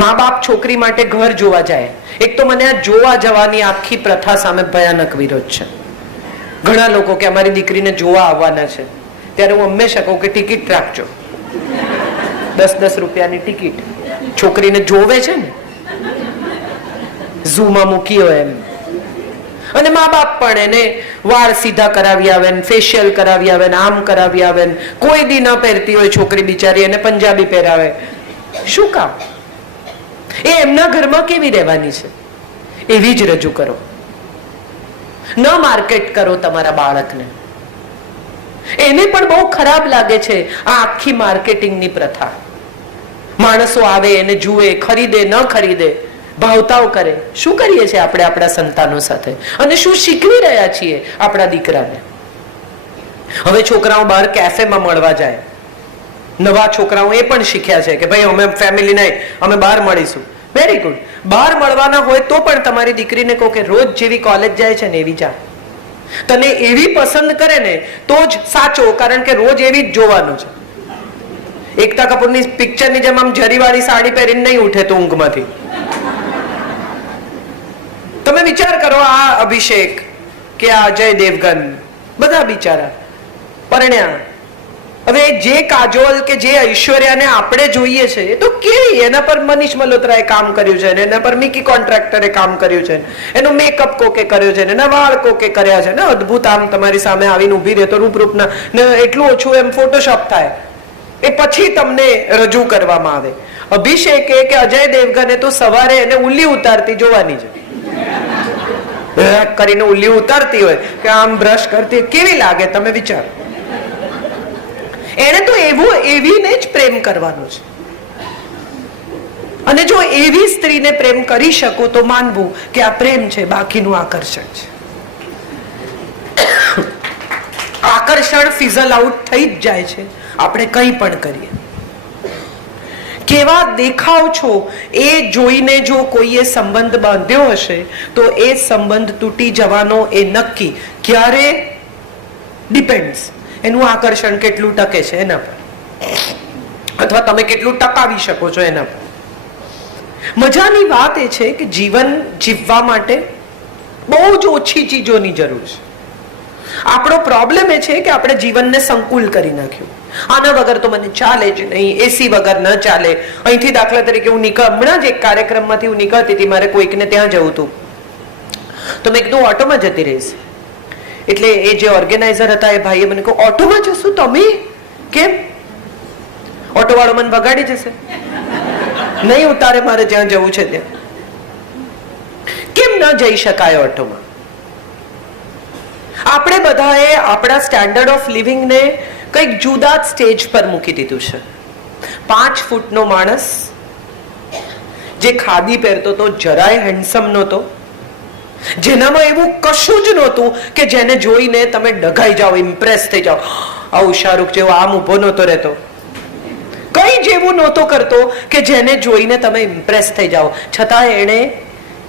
મા બાપ છોકરી માટે ઘર જોવા જાય. એક તો મને આ જોવા જવાની આખી પ્રથા સામે ભયાનક વિરોધ છે. ઘણા લોકો કે અમારી દીકરીને જોવા આવવાના છે, ત્યારે હું હંમેશા કહું કે ટિકિટ રાખજો, 10-10 રૂપિયાની ટિકિટ. છોકરીને જોવે છે ને, ઝૂમાં મૂકી હોય એમ. અને મા બાપ પણ એને વાળ સીધા કરાવી આવે, ફેશિયલ કરાવી આવે, આમ કરાવી આવે. કોઈ દી ન પહેરતી હોય છોકરી બિચારી, એને પંજાબી પહેરાવે. શું કામ? એ એમના ઘરમાં કેવી રહેવાની છે એવી જ રજૂ કરો. ન માર્કેટ કરો તમારા બાળકને. એને પણ બહુ ખરાબ લાગે છે આ આખી માર્કેટિંગની પ્રથા. માણસો આવે, એને જુએ, ખરીદે ન ખરીદે, ભાવતાઓ કરે. શું કરીએ છીએ આપણે આપણા સંતાનો સાથે, અને શું શીખવી રહ્યા છીએ આપણા દીકરાને? હવે છોકરાઓ બહાર કેફેમાં મળવા જાય, નવા છોકરાઓ એ પણ શીખ્યા છે કે ભાઈ અમે ફેમિલી નહીં, અમે બહાર મળીશું. Very good. બહાર મળવાના હોય તો પણ તમારી દીકરીને કહો કે રોજ જેવી કોલેજ જાય છે ને એવી જા. તને એવી પસંદ કરે ને તો જ સાચો, કારણ કે રોજ એવી જ જોવાનું છે. એકતા કપૂરની પિક્ચરની જેમ આમ જરીવાળી સાડી પહેરીને નહીં ઉઠે તો ઊંઘમાંથી. તમે વિચાર કરો, આ અભિષેક કે આ અજય દેવગન, બધા બિચારા પરણ્યા. હવે જે કાજોલ કે જે ઐશ્વર્યાને આપણે જોઈએ છે એ તો કેવી, એના પર મનીષ મલ્હોત્રાએ કામ કર્યું છે, એના પર મિકી કોન્ટ્રાક્ટરે કામ કર્યું છે, એનો મેકઅપ કોકે કર્યો છે, એના વાળ કોકે કર્યા છે ને અદ્ભુત. આમ તમારી સામે આવીને ઊભી રહે તો રૂપરૂપના ને એટલું ઓછું એમ ફોટોશોપ થાય, એ પછી તમને રજૂ કરવામાં આવે. અભિષેક કે અજય દેવગને તો સવારે એને ઉલ્લી ઉતારતી જોવાની છે, કરીને ઉલ્લી ઉતારતી હોય કે આમ બ્રશ કરતી, કેવી લાગે તમે વિચાર. એને તો એવીને જ પ્રેમ કરવાનો છે. અને જો એવી સ્ત્રીને પ્રેમ કરી શકો તો માનવું કે આ પ્રેમ છે, બાકીનું આકર્ષણ છે. આકર્ષણ ફિઝલ આઉટ થઈ જ જાય છે આપણે કંઈ પણ કરીએ. કેવા દેખાવ છો એ જોઈને જો કોઈએ સંબંધ બાંધ્યો હશે તો એ સંબંધ તૂટી જવાનો એ નક્કી. ક્યારે? ડિપેન્ડ્સ એનું આકર્ષણ કેટલું ટકે છે એના પર, અથવા તમે કેટલું ટકાવી શકો છો એના પર. મજાની વાત એ છે કે જીવન જીવવા માટે બહુ જ ઓછી ચીજોની જરૂર છે. આપણો પ્રોબ્લેમ એ છે કે આપણે જીવનને સંકુલ કરી નાખ્યું. આના વગર તો મને ચાલે જ નહીં, એસી વગર ન ચાલે. અહીંથી દાખલા તરીકે હું હમણાં જ એક કાર્યક્રમમાંથી હું નીકળતી હતી, મારે કોઈકને ત્યાં જવું હતું, તો મેં કીધું ઓટોમાં જતી રહીશ. એટલે એ જે ઓર્ગેનાઇઝર હતા એ ભાઈએ મને કહ્યું, ઓટોમાં જશું તમે? કેમ? ઓટો વાળો મને વગાડી જશે, નહીં ઉતારે મારે જ્યાં જવું છે ત્યાં. કેમ ન જઈ શકાય ઓટોમાં? આપણે બધાએ આપણા સ્ટેન્ડર્ડ ઓફ લિવિંગને કંઈક જુદા જ સ્ટેજ પર મૂકી દીધું છે. 5 ફૂટનો માણસ જે ખાદી પહેરતો તો, જરાય હેન્ડસમ નહોતો, જેનામાં એવું કશું જ નહોતું કે જેને જોઈને તમે ડઘાઈ જાઓ, ઇમ્પ્રેસ થઈ જાઓ. આવું શાહરૂખ જેવો આમ ઉભો નહોતો રહેતો, કઈ જેવું નહોતો કરતો કે જેને જોઈને તમે ઇમ્પ્રેસ થઈ જાઓ. છતાં એણે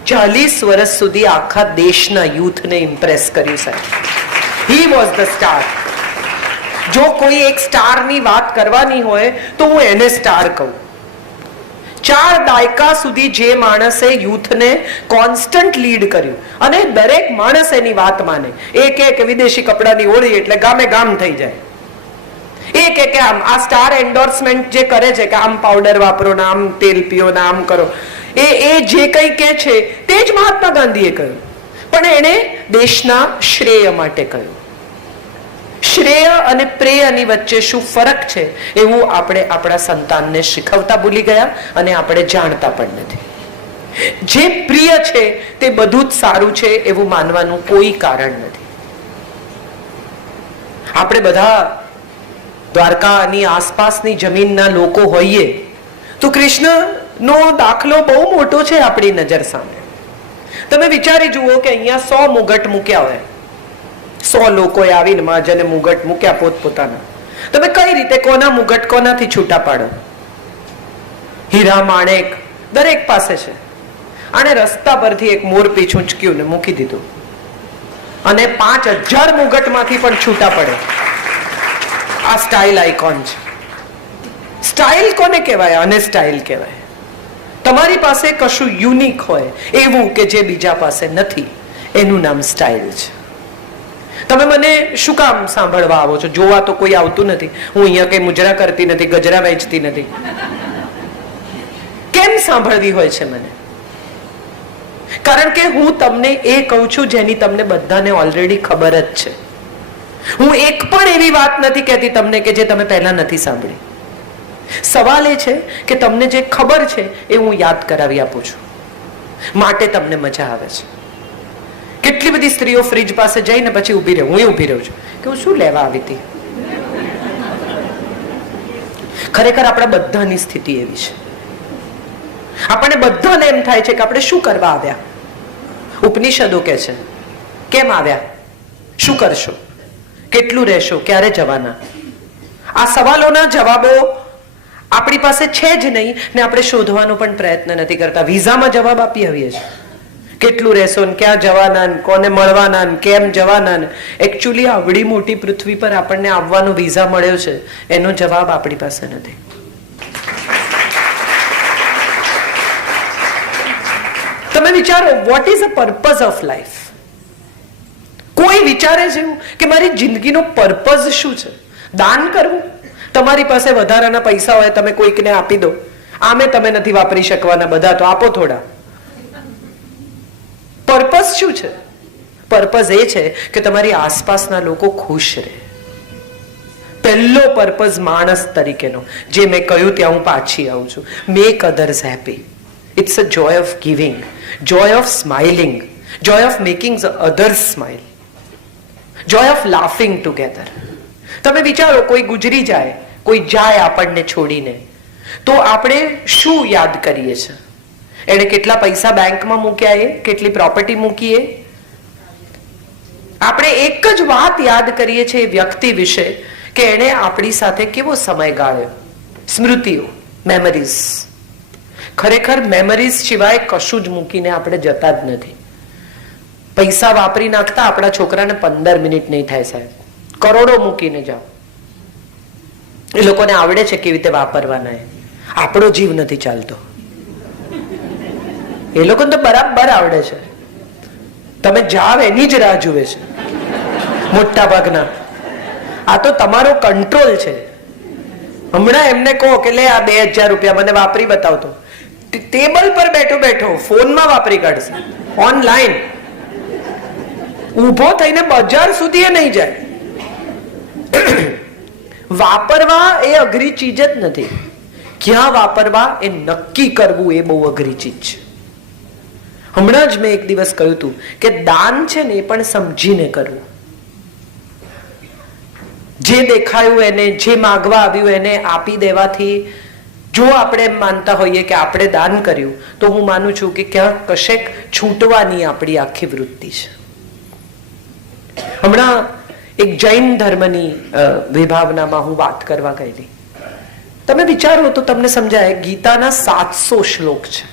40 વર્ષ સુધી આખા દેશના યુથને ઇમ્પ્રેસ કર્યું સાહેબ. He was the star. જો કોઈ એક સ્ટારની વાત કરવાની હોય તો હું એને સ્ટાર કહું. 4 દાયકા સુધી જે માણસે યુથને કોન્સ્ટન્ટ લીડ કર્યું, અને દરેક માણસ એની વાત માને. એક વિદેશી કપડાની હોળી એટલે ગામે ગામ થઈ જાય. એક આમ આ સ્ટાર એન્ડોર્સમેન્ટ જે કરે છે કે આમ પાવડર વાપરો ને આમ તેલ પીઓ ને આમ કરો, એ જે કંઈ કે છે તે જ મહાત્મા ગાંધીએ કહ્યું, પણ એણે દેશના શ્રેય માટે કહ્યું. શ્રેય અને પ્રેયની વચ્ચે શું ફરક છે એવું આપણે આપણા સંતાનને શીખવતા ભૂલી ગયા, અને આપણે જાણતા પણ નથી. જે પ્રિય છે તે બધું જ સારું છે એવું માનવાનું કોઈ કારણ નથી. આપણે બધા દ્વારકાની આસપાસની જમીનના લોકો હોઈએ તો કૃષ્ણનો દાખલો બહુ મોટો છે આપણી નજર સામે. તમે વિચારી જુઓ કે અહીંયા 100 મુગટ મૂક્યા હોય, 100 લોકોએ આવીને મહાજને મુગટ મૂક્યા પોતપોતાના. તમે કઈ રીતે કોના મુગટ કોનાથી છૂટા પાડો? હીરા માણેક દરેક પાસે છે. આને રસ્તા પરથી એક મોરપીંછ ઊંચક્યું ને મૂકી દીધું, અને 5000 મુગટમાંથી પણ છૂટા પડે. આ સ્ટાઇલ આઇકોન છે. સ્ટાઇલ કોને કહેવાય? અને સ્ટાઇલ કહેવાય તમારી પાસે કશું યુનિક હોય એવું કે જે બીજા પાસે નથી, એનું નામ સ્ટાઇલ છે. તમે મને શું કામ સાંભળવા આવો છો? જોવા તો કોઈ આવતું નથી. હું અહીંયા કઈ મુજરા કરતી નથી, ગજરા વેચતી નથી. કેમ સાંભળવી હોય છે મને? કારણ કે હું તમને એ કહું છું જેની તમને બધાને ઓલરેડી ખબર જ છે. હું એક પણ એવી વાત નથી કહેતી તમને કે જે તમે પહેલા નથી સાંભળી. સવાલ એ છે કે તમને જે ખબર છે એ હું યાદ કરાવી આપું છું, માટે તમને મજા આવે છે. કેટલી બધી સ્ત્રીઓ ફ્રીજ પાસે જઈને પછી ઊભી રહે, હું ઊભી રહું છું કે હું શું લેવા આવી હતી. ખરેખર આપણા બધાની સ્થિતિ એવી છે. આપણને બધાને એમ થાય છે કે આપણે શું કરવા આવ્યા. ઉપનિષદો કહે છે કેમ આવ્યા, શું કરશો, કેટલું રહેશો, ક્યારે જવાના. આ સવાલોના જવાબો આપણી પાસે છે જ નહીં, ને આપણે શોધવાનો પણ પ્રયત્ન નથી કરતા. વિઝામાં જવાબ આપી આવીએ છીએ, કેટલું રહેશો ને ક્યાં જવાના ને કોને મળવાના ને કેમ જવાના ને. એકચ્યુઅલી આવડી મોટી પૃથ્વી પર આપણને આવવાનો વિઝા મળ્યો છે, એનો જવાબ આપણી પાસે નથી. તમે વિચારો, what is a purpose of life? કોઈ વિચારે છે કે મારી જિંદગીનો પર્પઝ શું છે? દાન કરવું? તમારી પાસે વધારાના પૈસા હોય તમે કોઈકને આપી દો, આમે તમે નથી વાપરી શકવાના, બધા તો આપો થોડા. પર્પઝ શું છે? પર્પઝ એ છે કે તમારી આસપાસના લોકો ખુશ રહે. પહેલો પર્પઝ માણસ તરીકેનો, જે મેં કહ્યું ત્યાં હું પાછી આવું છું, make others happy. It's a joy of giving, joy of smiling, joy of making others smile, joy of laughing together. તમે વિચારો, કોઈ ગુજરી જાય, કોઈ જાય આપણને છોડીને, તો આપણે શું યાદ કરીએ છીએ? એને કેટલા પૈસા બેંકમાં મૂક્યા, એ કેટલી પ્રોપર્ટી મૂકી, આપણે એક જ વાત યાદ કરીએ છીએ એ વ્યક્તિ વિશે કે એને આપણી સાથે કેવો સમય ગાળ્યો. સ્મૃતિઓ, મેમરીઝ. ખરેખર મેમરીઝ સિવાય કશું જ મૂકીને આપણે જતા જ નથી. પૈસા વાપરી નાખતા આપણા છોકરાને 15 મિનિટ નહીં થાય સાહેબ, કરોડો મૂકીને જાઓ, એ લોકોને આવડે છે કેવી રીતે વાપરવાના. આપણો જીવ નથી ચાલતો. એ લોકોને તો બરાબર આવડે છે. તમે જાવ એની જ રાહ જુએ છે મોટા ભાગના. આ તો તમારો કંટ્રોલ છે. હમણાં એમને કહો કે લે આ 2000 રૂપિયા મને વાપરી બતાવતો, ટેબલ પર બેઠો બેઠો ફોનમાં વાપરી કાઢશે, ઓનલાઈન. ઊભો થઈને બજાર સુધી નહીં જાય. વાપરવા એ અઘરી ચીજ જ નથી. ક્યાં વાપરવા એ નક્કી કરવું એ બહુ અઘરી ચીજ છે. હમણાં જ મેં એક દિવસ કહ્યું હતું કે દાન છે ને એ પણ સમજીને કરવું. જે દેખાયું એને, જે માગવા આવ્યું એને આપી દેવાથી જો આપણે એમ માનતા હોઈએ કે આપણે દાન કર્યું, તો હું માનું છું કે ક્યાંક કશેક છૂટવાની આપણી આખી વૃત્તિ છે. હમણાં એક જૈન ધર્મની વિભાવનામાં હું વાત કરવા ગયેલી. તમે વિચારો તો તમને સમજાય, ગીતાના 700 શ્લોક છે.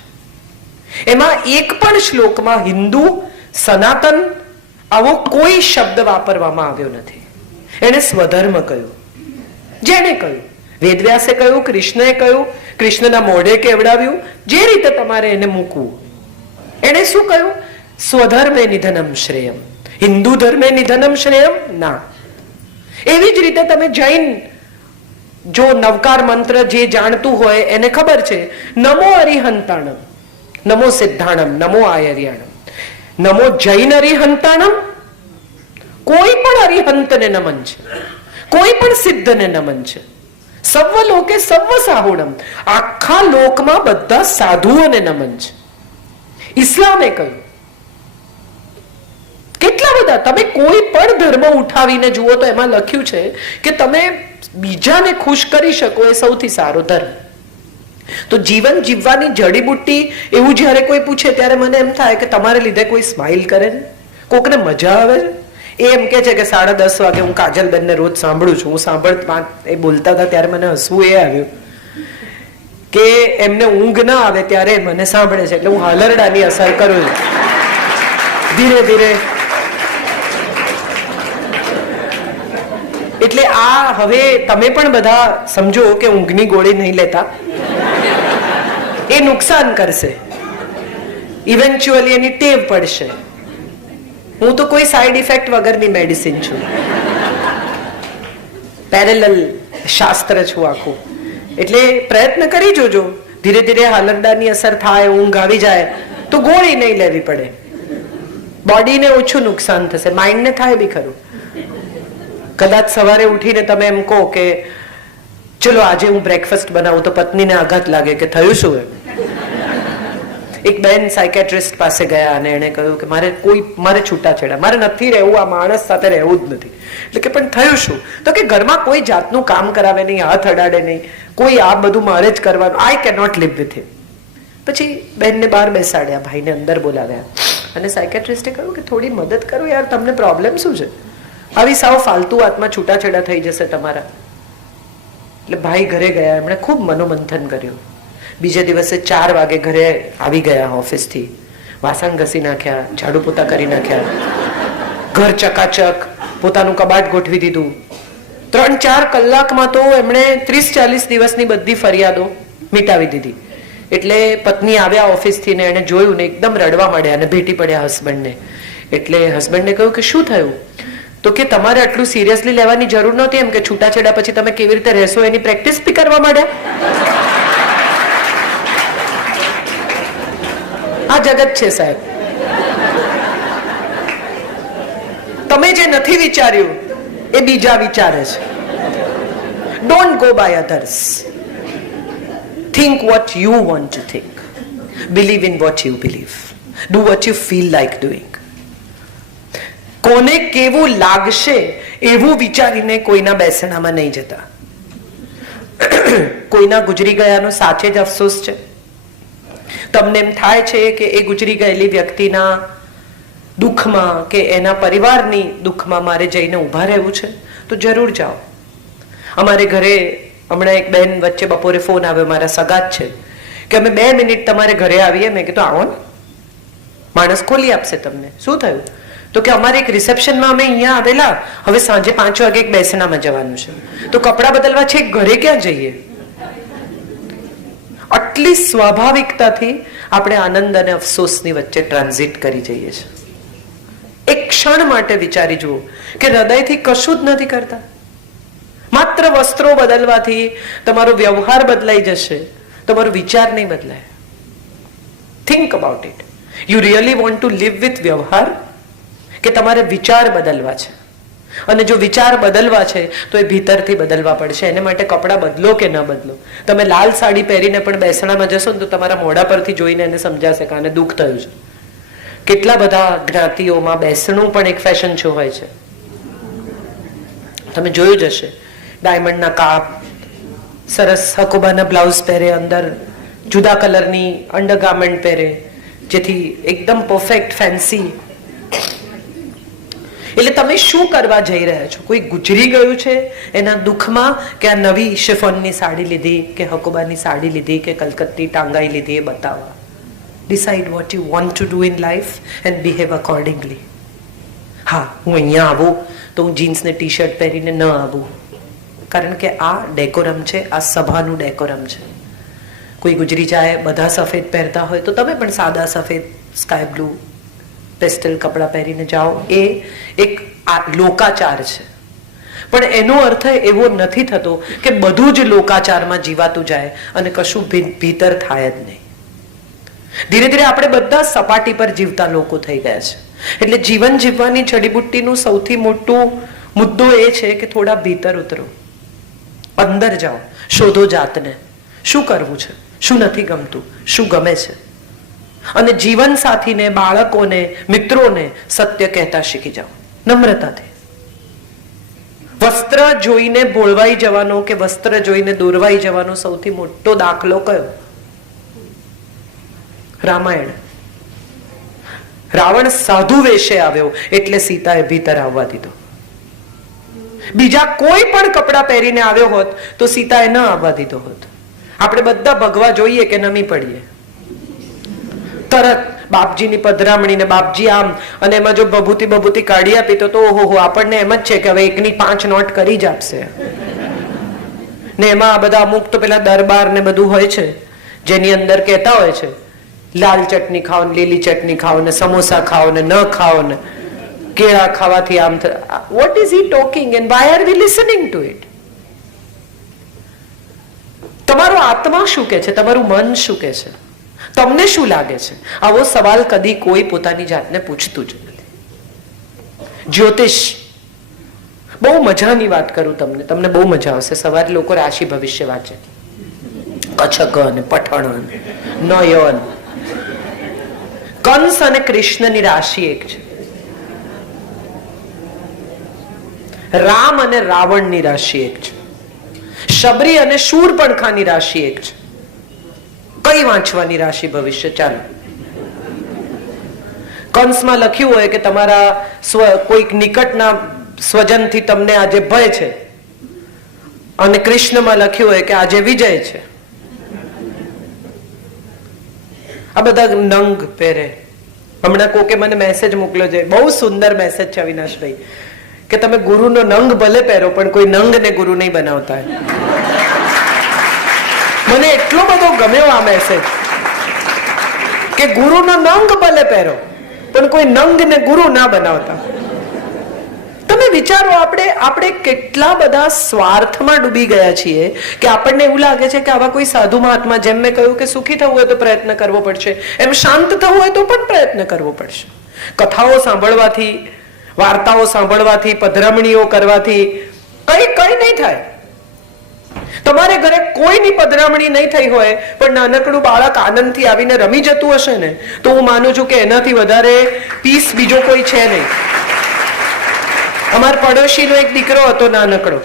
એમાં એક પણ શ્લોકમાં હિન્દુ, સનાતન આવો કોઈ શબ્દ વાપરવામાં આવ્યો નથી. એને સ્વધર્મ કહ્યું. જેને કહ્યું, વેદવ્યાસે કહ્યું, કૃષ્ણએ કહ્યું, કૃષ્ણના મોઢે કેવડાવ્યું, જે રીતે તમારે એને મૂકવું. એને શું કહ્યું? સ્વધર્મે નિધનમ શ્રેયમ. હિન્દુ ધર્મે નિધનમ શ્રેયમ ના. એવી જ રીતે તમે જૈન જો નવકાર મંત્ર જે જાણતું હોય એને ખબર છે, નમો અરિહંતાણમ, નમો સિદ્ધાણમ, નમો આયર્યાણમ, નમો જૈન અરિહંતાણમ. કોઈ પણ અરિહંતને નમન છે, કોઈ પણ સિદ્ધને નમન છે. સર્વ લોકે સર્વ સાહુણમ, આખા લોકમાં બધા સાધુઓને નમન છે. ઇસ્લામે કહ્યું. કેટલા બધા, તમે કોઈ પણ ધર્મ ઉઠાવીને જુઓ તો એમાં લખ્યું છે કે તમે બીજાને ખુશ કરી શકો એ સૌથી સારો ધર્મ. તો જીવન જીવવાની જડીબુટ્ટી એવું જ્યારે કોઈ પૂછે ત્યારે મને એમ થાય કે તમારે લીધે કોઈ સ્માઇલ કરે ને, કોકને મજા આવે છે. એ એમ કે છે કે 10:30 વાગે હું કાજલબેનને રોજ સાંભળું છું. હું એ બોલતા હતા ત્યારે મને હસવું એ આવ્યું કે એમને ઊંઘ ના આવે ત્યારે મને સાંભળે છે, એટલે હું હાલરડાની અસર કરું છું ધીરે ધીરે. એટલે આ હવે તમે પણ બધા સમજો કે ઊંઘની ગોળી નહીં લેતા, એ નુકસાન કરશે. ઇવેન્ચ્યુઅલી એની ટેવ પડશે. હું તો કોઈ સાઈડ ઇફેક્ટ વગરની મેડિસિન છું. પેરેલલ શાસ્ત્ર છું આખું. એટલે પ્રયત્ન કરી જોજો, ધીરે ધીરે હાલરડાની અસર થાય, ઊંઘ આવી જાય તો ગોળી નહીં લેવી પડે. બોડીને ઓછું નુકસાન થશે, માઇન્ડને થાય બી ખરું. કદાચ સવારે ઉઠીને તમે એમ કહો કે ચલો આજે હું બ્રેકફાસ્ટ બનાવું, તો પત્નીને આઘાત લાગે કે થયું શું એમ. એક બેન સાયકેટ્રિસ્ટ પાસે ગયા અને એને કહ્યું કે મારે છૂટાછેડા, મારે નથી રહેવું, આ માણસ સાથે રહેવું જ નથી. એટલે કે પણ થયું શું? તો કે ઘરમાં કોઈ જાતનું કામ કરાવે નહીં, હાથ અડાડે નહીં, કોઈ આ બધું મારે જ કરવાનું, I can not leave with him. પછી બેનને બહાર બેસાડ્યા, ભાઈને અંદર બોલાવ્યા અને સાયકેટ્રિસ્ટે કહ્યું કે થોડી મદદ કરો યાર, તમને પ્રોબ્લેમ શું છે? આવી સાવ ફાલતુ વાતમાં છૂટાછેડા થઈ જશે તમારા. એટલે ભાઈ ઘરે ગયા, એમણે ખૂબ મનોમંથન કર્યું. બીજે દિવસે 4 વાગે ઘરે આવી ગયા ઓફિસથી, વાસણ ઘસી નાખ્યા, ઝાડુ પોતા કરી નાખ્યા, ઘર ચકાચક, પોતાનું કબાટ ગોઠવી દીધું. 3-4 કલાકમાં તો એમણે 30-40 દિવસની બધી ફરિયાદો મિટાવી દીધી. એટલે પત્ની આવ્યા ઓફિસથી ને એને જોયું ને એકદમ રડવા માંડ્યા અને ભેટી પડ્યા હસબન્ડને. એટલે હસબન્ડને કહ્યું કે શું થયું? તો કે તમારે આટલું સિરિયસલી લેવાની જરૂર નહોતી, એમ કે છૂટાછેડા પછી તમે કેવી રીતે રહેશો એની પ્રેક્ટિસ બી કરવા માંડ્યા. આ જગત છે સાહેબ. તમે જે નથી વિચાર્યું એ બીજા વિચારે છે. Don't go by others. Think what you want to think. Believe in what you believe. Do what you feel like doing. કોને કેવું લાગશે એવું વિચારીને કોઈના બેસણામાં નહીં જતા. કોઈના ગુજરી ગયાનો સાચે જ અફસોસ છે. તમને એમ થાય છે કે એ ગુજરી ગયેલી વ્યક્તિના દુઃખમાં કે એના પરિવારની દુઃખમાં મારે જઈને ઊભા રહેવું છે, તો જરૂર જાઓ. અમારે ઘરે હમણાં એક બેન વચ્ચે બપોરે ફોન આવ્યો, મારા સગાત છે, કે અમે 2 મિનિટ તમારે ઘરે આવીએ. મેં કીધું આવો ને, માણસ ખોલી આપશે તમને. શું થયું? તો કે અમારે એક રિસેપ્શનમાં અમે અહીંયા આવેલા, હવે સાંજે 5 વાગે એક બેસણામાં જવાનું છે, તો કપડાં બદલવા છે ઘરે ક્યાં જઈએ? આટલી સ્વાભાવિકતાથી આપણે આનંદ અને અફસોસની વચ્ચે ટ્રાન્ઝિટ કરી જઈએ છીએ. એક ક્ષણ માટે વિચારી જુઓ કે હૃદયથી કશું જ નથી કરતા. માત્ર વસ્ત્રો બદલવાથી તમારો વ્યવહાર બદલાઈ જશે, તમારો વિચાર નહીં બદલાય. Think about it. You really want to live with વ્યવહાર, કે તમારે વિચાર બદલવા છે? અને જો વિચાર બદલવા છે તો એ ભીતરથી બદલવા પડશે. એને માટે કપડાં બદલો કે ન બદલો. તમે લાલ સાડી પહેરીને પણ બેસણામાં જશો ને તો તમારા મોઢા પરથી જોઈને એને સમજાશે કે આને દુઃખ થયું છે. કેટલા બધા જ્ઞાતિઓમાં બેસણું પણ એક ફેશન શો હોય છે. તમે જોયું જ હશે. ડાયમંડના કાપ, સરસ હકોબાના બ્લાઉઝ પહેરે, અંદર જુદા કલરની અંડરગાર્મેન્ટ પહેરે, જેથી એકદમ પરફેક્ટ ફેન્સી. એટલે તમે શું કરવા જઈ રહ્યા છો? કોઈ ગુજરી ગયું છે એના દુઃખમાં, કે આ નવી શિફોનની સાડી લીધી, કે હકોબાની સાડી લીધી, કે કલકત્તી ટાંગાઈ લીધી, એ બતાવવા. Decide what you want to do in life and behave accordingly. હા, હું અહીંયા આવું તો હું જીન્સ ને ટી શર્ટ પહેરીને ન આવું, કારણ કે આ ડેકોરમ છે, આ સભાનું ડેકોરમ છે. કોઈ ગુજરી જાય, બધા સફેદ પહેરતા હોય તો તમે પણ સાદા સફેદ, સ્કાય બ્લુ, પેસ્ટલ કપડાં પહેરીને જાઓ. એ એક લોકાચાર છે. પણ એનો અર્થ એવો નથી થતો કે બધું જ લોકાચારમાં જીવાતું જાય અને કશું ભીતર થાય જ નહીં. ધીરે ધીરે આપણે બધા સપાટી પર જીવતા લોકો થઈ ગયા છે. એટલે જીવન જીવવાની જડીબુટ્ટીનું સૌથી મોટું મુદ્દો એ છે કે થોડા ભીતર ઉતરો, અંદર જાઓ, શોધો જાતને. શું કરવું છે, શું નથી ગમતું, શું ગમે છે. અને જીવન સાથીને, બાળકોને, મિત્રોને સત્ય કહેતા શીખી જાઓ, નમ્રતાથી. વસ્ત્ર જોઈને ભોળવાઈ જવાનો કે વસ્ત્ર જોઈને દોરવાઈ જવાનો સૌથી મોટો દાખલો કયો? રામાયણ. રાવણ સાધુ વેશે આવ્યો એટલે સીતાએ ભીતર આવવા દીધો. બીજા કોઈ પણ કપડા પહેરીને આવ્યો હોત તો સીતાએ ન આવવા દીધો હોત. આપણે બધા ભગવા જોઈએ કે નમી પડીએ? તરત બાપજીની પધરામણી ને બાપજી આમ, અને એમાં જો બભૂતિ કાઢી આપી તો ઓહો, આપણને એમ જ છે કે હવે 1ની 5 નોટ કરી જ આપશે. ને એમાં આ બધા અમુક તો પેલા દરબાર ને બધું હોય છે, જેની અંદર કહેતા હોય છે લાલ ચટણી ખાઓ ને લીલી ચટણી ખાઓ ને સમોસા ખાઓ ને ન ખાઓ ને કેળા ખાવાથી આમ. What is he talking and why are we listening to it? તમારો આત્મા શું કે છે? તમારું મન શું કે છે? તમને શું લાગે છે? આવો સવાલ કદી કોઈ પોતાની જાતને પૂછતું જ નથી. જ્યોતિષ, બહુ મજાની વાત કરું તમને બહુ મજા આવશે. સવારે લોકો રાશિ ભવિષ્ય વાંચે, કચ્છક અને પઠણ, નયન. કંસ અને કૃષ્ણની રાશિ એક છે. રામ અને રાવણની રાશિ એક છે. શબરી અને શૂરપણખાની રાશિ એક છે. કઈ વાંચવાની રાશિ ભવિષ્ય? ચાલો. કંસમાં લખ્યું હોય કે તમારા કોઈક નિકટના સ્વજનથી તમને આજે ભય છે, અને કૃષ્ણમાં લખ્યું હોય કે આજે વિજય છે. આ બધા નંગ પહેરે. હમણાં કોકે મને મેસેજ મોકલ્યો છે, બહુ સુંદર મેસેજ છે અવિનાશભાઈ, કે તમે ગુરુનો નંગ ભલે પહેરો પણ કોઈ નંગને ગુરુ નહીં બનાવતા. મને એટલો બધો ગમ્યો આ મેસેજ, કે ગુરુનો નંગ ભલે પહેરો પણ કોઈ નંગને ગુરુ ના બનાવતા. તમે વિચારો, આપણે કેટલા બધા સ્વાર્થમાં ડૂબી ગયા છીએ કે આપણને એવું લાગે છે કે આવા કોઈ સાધુ મહાત્મા, જેમ મેં કહ્યું કે સુખી થવું હોય તો પ્રયત્ન કરવો પડશે, એમ શાંત થવું હોય તો પણ પ્રયત્ન કરવો પડશે. કથાઓ સાંભળવાથી, વાર્તાઓ સાંભળવાથી, પધરામણીઓ કરવાથી કઈ નહીં થાય. તમારે ઘરે કોઈની પધરામણી નહીં થઈ હોય પણ નાનકડું બાળક આનંદથી આવીને રમી જતું હશે ને, તો હું માનું છું કે એનાથી વધારે પીસ બીજો કોઈ છે નહીં. અમાર પડોશીનો એક દીકરો હતો, નાનકડો,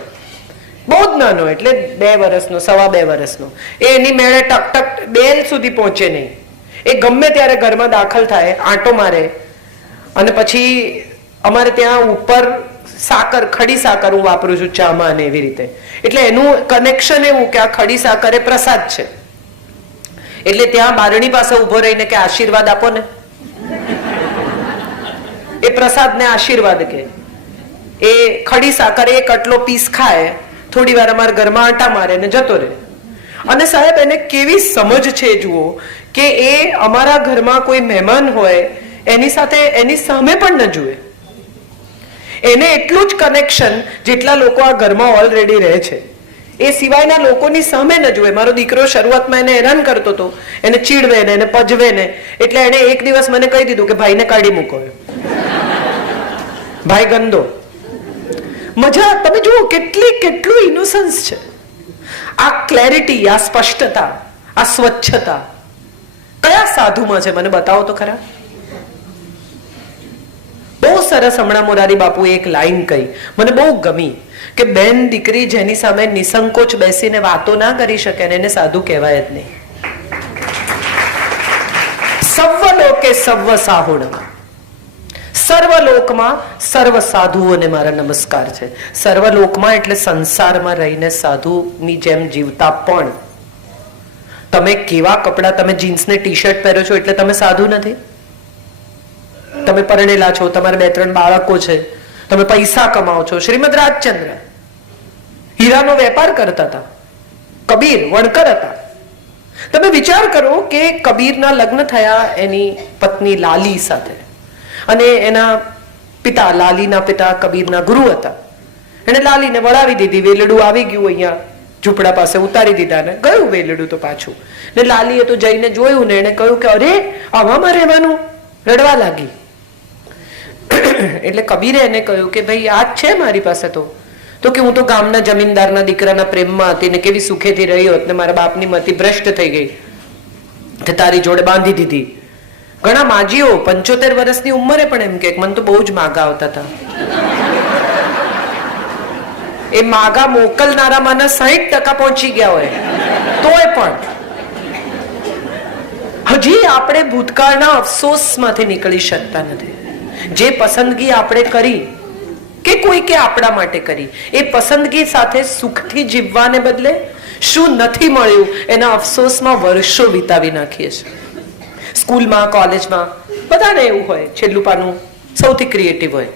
બહુ જ નાનો, એટલે 2 વર્ષનો, 2.25 વર્ષનો. એની મેળે ટક બેલ સુધી પહોંચે નહીં. એ ગમે ત્યારે ઘરમાં દાખલ થાય, આંટો મારે, અને પછી અમારે ત્યાં ઉપર સાકર, ખડી સાકર હું વાપરું છું ચામાં અને એવી રીતે. એટલે એનું કનેક્શન એવું કે આ ખડી સાકર એ પ્રસાદ છે. એટલે ત્યાં બારણી પાસે ઉભો રહીને કે આશીર્વાદ આપો ને, એ પ્રસાદને આશીર્વાદ કે, એ ખડી સાકર એક આટલો પીસ ખાય, થોડી વાર અમારા ઘરમાં આંટા મારે ને જતો રહે. અને સાહેબ એને કેવી સમજ છે જુઓ, કે એ અમારા ઘરમાં કોઈ મહેમાન હોય એની સાથે એની સામે પણ ન જુએ. એને એટલું જ કનેક્શન જેટલા લોકો આ ઘરમાં ઓલરેડી રહે છે એ સિવાયના લોકોની સામે ન જુએ. મારો દીકરો શરૂઆતમાં એને હેરાન કરતો હતો, એને ચીડવે ને એને પજવે ને, એટલે એને એક દિવસ મને કહી દીધું કે ભાઈને કાઢી મૂકો, ભાઈ ગંદો. મજા, તમે જુઓ કેટલું ઇનોસન્સ છે. આ ક્લેરિટી, આ સ્પષ્ટતા, આ સ્વચ્છતા કયા સાધુમાં છે મને બતાવો તો ખરા. બહુ સરસ હમણાં મોરારી બાપુએ એક લાઈન કહી, મને બહુ ગમી, કે બેન દીકરી જેની સામે નિસંકોચ બેસીને વાતો ના કરી શકે ને એને સાધુ કહેવાય જ નહીં. સર્વલોકે સર્વ સાહુણ, સર્વલોકમાં સર્વ સાધુઓને મારા નમસ્કાર છે. સર્વલોકમાં એટલે સંસારમાં રહીને સાધુની જેમ જીવતા. પણ તમે કેવા કપડા, તમે જીન્સ ને ટી શર્ટ પહેરો છો એટલે તમે સાધુ નથી. તમે પરણેલા છો, તમારે 2-3 બાળકો છે, તમે પૈસા કમાઓ છો. શ્રીમદ રાજચંદ્ર હીરાનો વેપાર કરતા હતા, કબીર વણકર હતા. તમે વિચાર કરો કે કબીરના લગ્ન થયા એની પત્ની લાલી સાથે, અને એના પિતા, લાલીના પિતા કબીરના ગુરુ હતા. એને લાલીને વળાવી દીધી, વેલડું આવી ગયું અહીંયા ઝૂંપડા પાસે, ઉતારી દીધા ને ગયું વેલડું તો પાછું. ને લાલીએ તો જઈને જોયું ને એને કહ્યું કે અરે આવામાં રહેવાનું, રડવા લાગી. એટલે કબીરે એને કહ્યું કે ભાઈ આ જ છે મારી પાસે તો કે હું તો ગામના જમીનદારના દીકરાના પ્રેમમાં હતી ને કેવી સુખેથી રહી હોત ને મારા બાપની મતિ ભ્રષ્ટ થઈ ગઈ તે તારી જોડે બાંધી દીધી. ઘણા માજીઓ 75 વર્ષની ઉંમરે પણ એમ કે મને તો બહુ જ માગા આવતા હતા. એ માગા મોકલનારામાંના 60% પહોંચી ગયા હોય તોય પણ હજી આપણે ભૂતકાળના અફસોસમાંથી નીકળી શકતા નથી. જે પસંદગી આપણે કરી કે કોઈ કે આપણા માટે કરી, એ પસંદગી સાથે સુખથી જીવવાને બદલે શું નથી મળ્યું એના અફસોસમાં વર્ષો વિતાવી નાખીએ છીએ. સ્કૂલમાં, કોલેજમાં બધાને એવું હોય, છેલ્લું પાનું સૌથી ક્રિએટિવ હોય.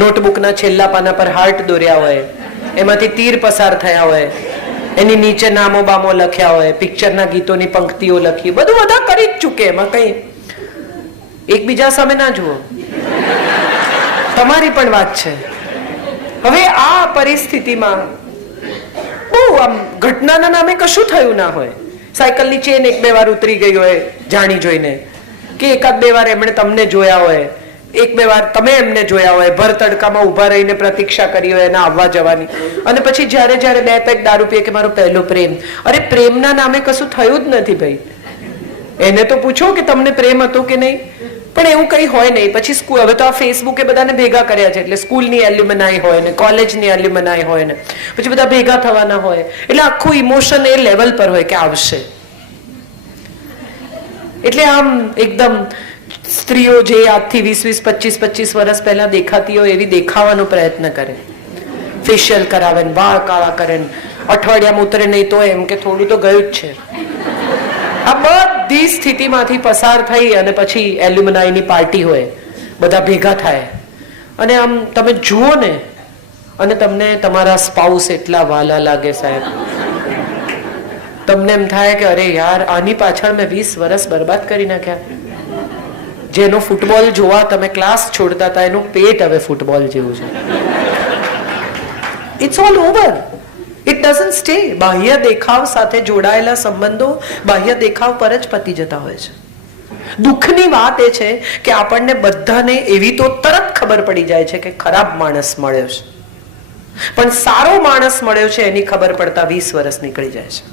નોટબુકના છેલ્લા પાના પર હાર્ટ દોર્યા હોય, એમાંથી તીર પસાર થયા હોય, એની નીચે નામો બામો લખ્યા હોય, પિક્ચરના ગીતોની પંક્તિઓ લખી, બધું બધા કરી જ ચૂકે. એમાં કઈ એકબીજા સામે ના જુઓ, તમારી પણ વાત છે. હવે આ પરિસ્થિતિમાં બહુ આમ ઘટનાના નામે કશું થયું ના હોય, સાયકલની ચેન 1-2 વાર ઉતરી ગઈ હોય જાણી જોઈને, કે 1-2 વાર એમણે તમને જોયા હોય, 1-2 વાર તમે એમને જોયા હોય, ભર તડકામાં ઉભા રહીને પ્રતીક્ષા કરી હોય એના આવવા જવાની, અને પછી જ્યારે 2 પેક દારૂ પીએ કે મારો પહેલો પ્રેમ. અરે પ્રેમના નામે કશું થયું જ નથી ભાઈ. એને તો પૂછો કે તમને પ્રેમ હતો કે નહીં, પણ એવું કઈ હોય નહીં. પછી સ્કૂલ, હવે તો આ ફેસબુકે બધાને ભેગા કર્યા છે, એટલે સ્કૂલની એલ્યુમનાઈ હોય ને કોલેજની એલ્યુમનાઈ હોય ને પછી બધા ભેગા થવાના હોય, એટલે આખું ઇમોશન એ લેવલ પર હોય કે આવશે. એટલે આમ એકદમ સ્ત્રીઓ જે આજથી 20-25 વર્ષ પહેલા દેખાતી હોય એવી દેખાવાનો પ્રયત્ન કરે, ફેશિયલ કરાવે, વાળ કાળા કરે, અઠવાડિયામાં ઉતરે નહીં તો એમ કે થોડું તો ગયું જ છે. આ બધી સ્થિતિમાંથી પસાર થઈ અને પછી એલ્યુમનાઈની પાર્ટી હોય, બધા ભેગા થાય, અને આમ તમે જુઓ ને અને તમને તમારા સ્પાઉસ એટલા વાલા લાગે સાહેબ, તમને એમ થાય કે અરે યાર આની પાછળ મેં 20 વર્ષ બરબાદ કરી નાખ્યા. જેનો ફૂટબોલ જોવા તમે ક્લાસ છોડતા હતા એનું પેટ હવે ફૂટબોલ જેવું છે. It's all over. It doesn't stay. બાહ્ય દેખાવ સાથે જોડાયેલા સંબંધો બાહ્ય દેખાવ પર જ પતી જતા હોય છે. દુઃખની વાત એ છે કે આપણને બધાને એવી તો તરત ખબર પડી જાય છે કે ખરાબ માણસ મળ્યો છે, પણ સારો માણસ મળ્યો છે એની ખબર પડતા 20 વર્ષ નીકળી જાય છે.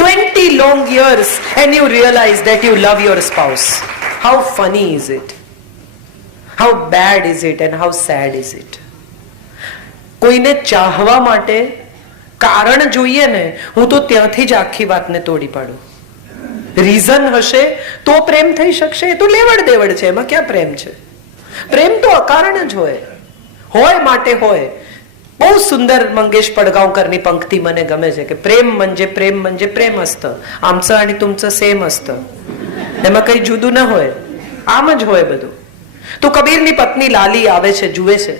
20 long years and you realize that you love your spouse. How funny is it? How bad is it and how sad is it? કોઈને ચાહવા માટે કારણ જોઈએ ને, હું તો ત્યાંથી જ આખી વાતને તોડી પાડું. રીઝન હશે તો પ્રેમ થઈ શકશે, એ તો લેવડ દેવડ છે, એમાં ક્યાં પ્રેમ છે? પ્રેમ તો અકારણ જ હોય માટે હોય. બહુ સુંદર મંગેશ પડગાંવકરની પંક્તિ મને ગમે છે કે પ્રેમ म्हणजे प्रेम असतं, आमचं आणि तुमचं सेम असतं, એમાં કઈ જુદું ના હોય. આમ જ હોય બધું. તો કબીરની પત્ની લાલી આવે છે, જુએ છે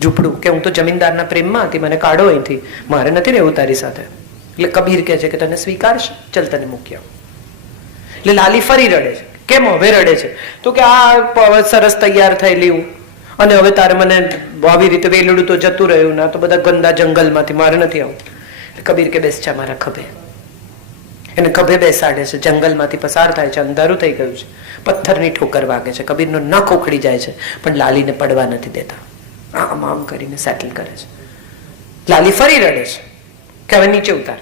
ઝૂંપડું, કે હું તો જમીનદારના પ્રેમમાં હતી, મને કાઢો અહીંથી, મારે નથી રહેવું તારી સાથે. એટલે કબીર કહે છે કે તને સ્વીકારશે, ચલ તને મૂકી આવું. એટલે લાલી ફરી રડે છે. કેમ હવે રડે છે? તો કે આ સરસ તૈયાર થયેલી હું, અને હવે તારે મને આવી રીતે વેલડું તો જતું રહ્યું ના, તો બધા ગંદા જંગલમાંથી મારે નથી આવું. કબીર કે બેસ જા મારા ખભે. એને ખભે બેસાડે છે. જંગલમાંથી પસાર થાય છે, અંધારું થઈ ગયું છે, પથ્થરની ઠોકર વાગે છે, કબીરનો નખ ઉખડી જાય છે, પણ લાલીને પડવા નથી દેતા. આમ આમ કરીને સેટલ કરે છે. લાલી ફરી રડે છે કે હવે નીચે ઉતાર.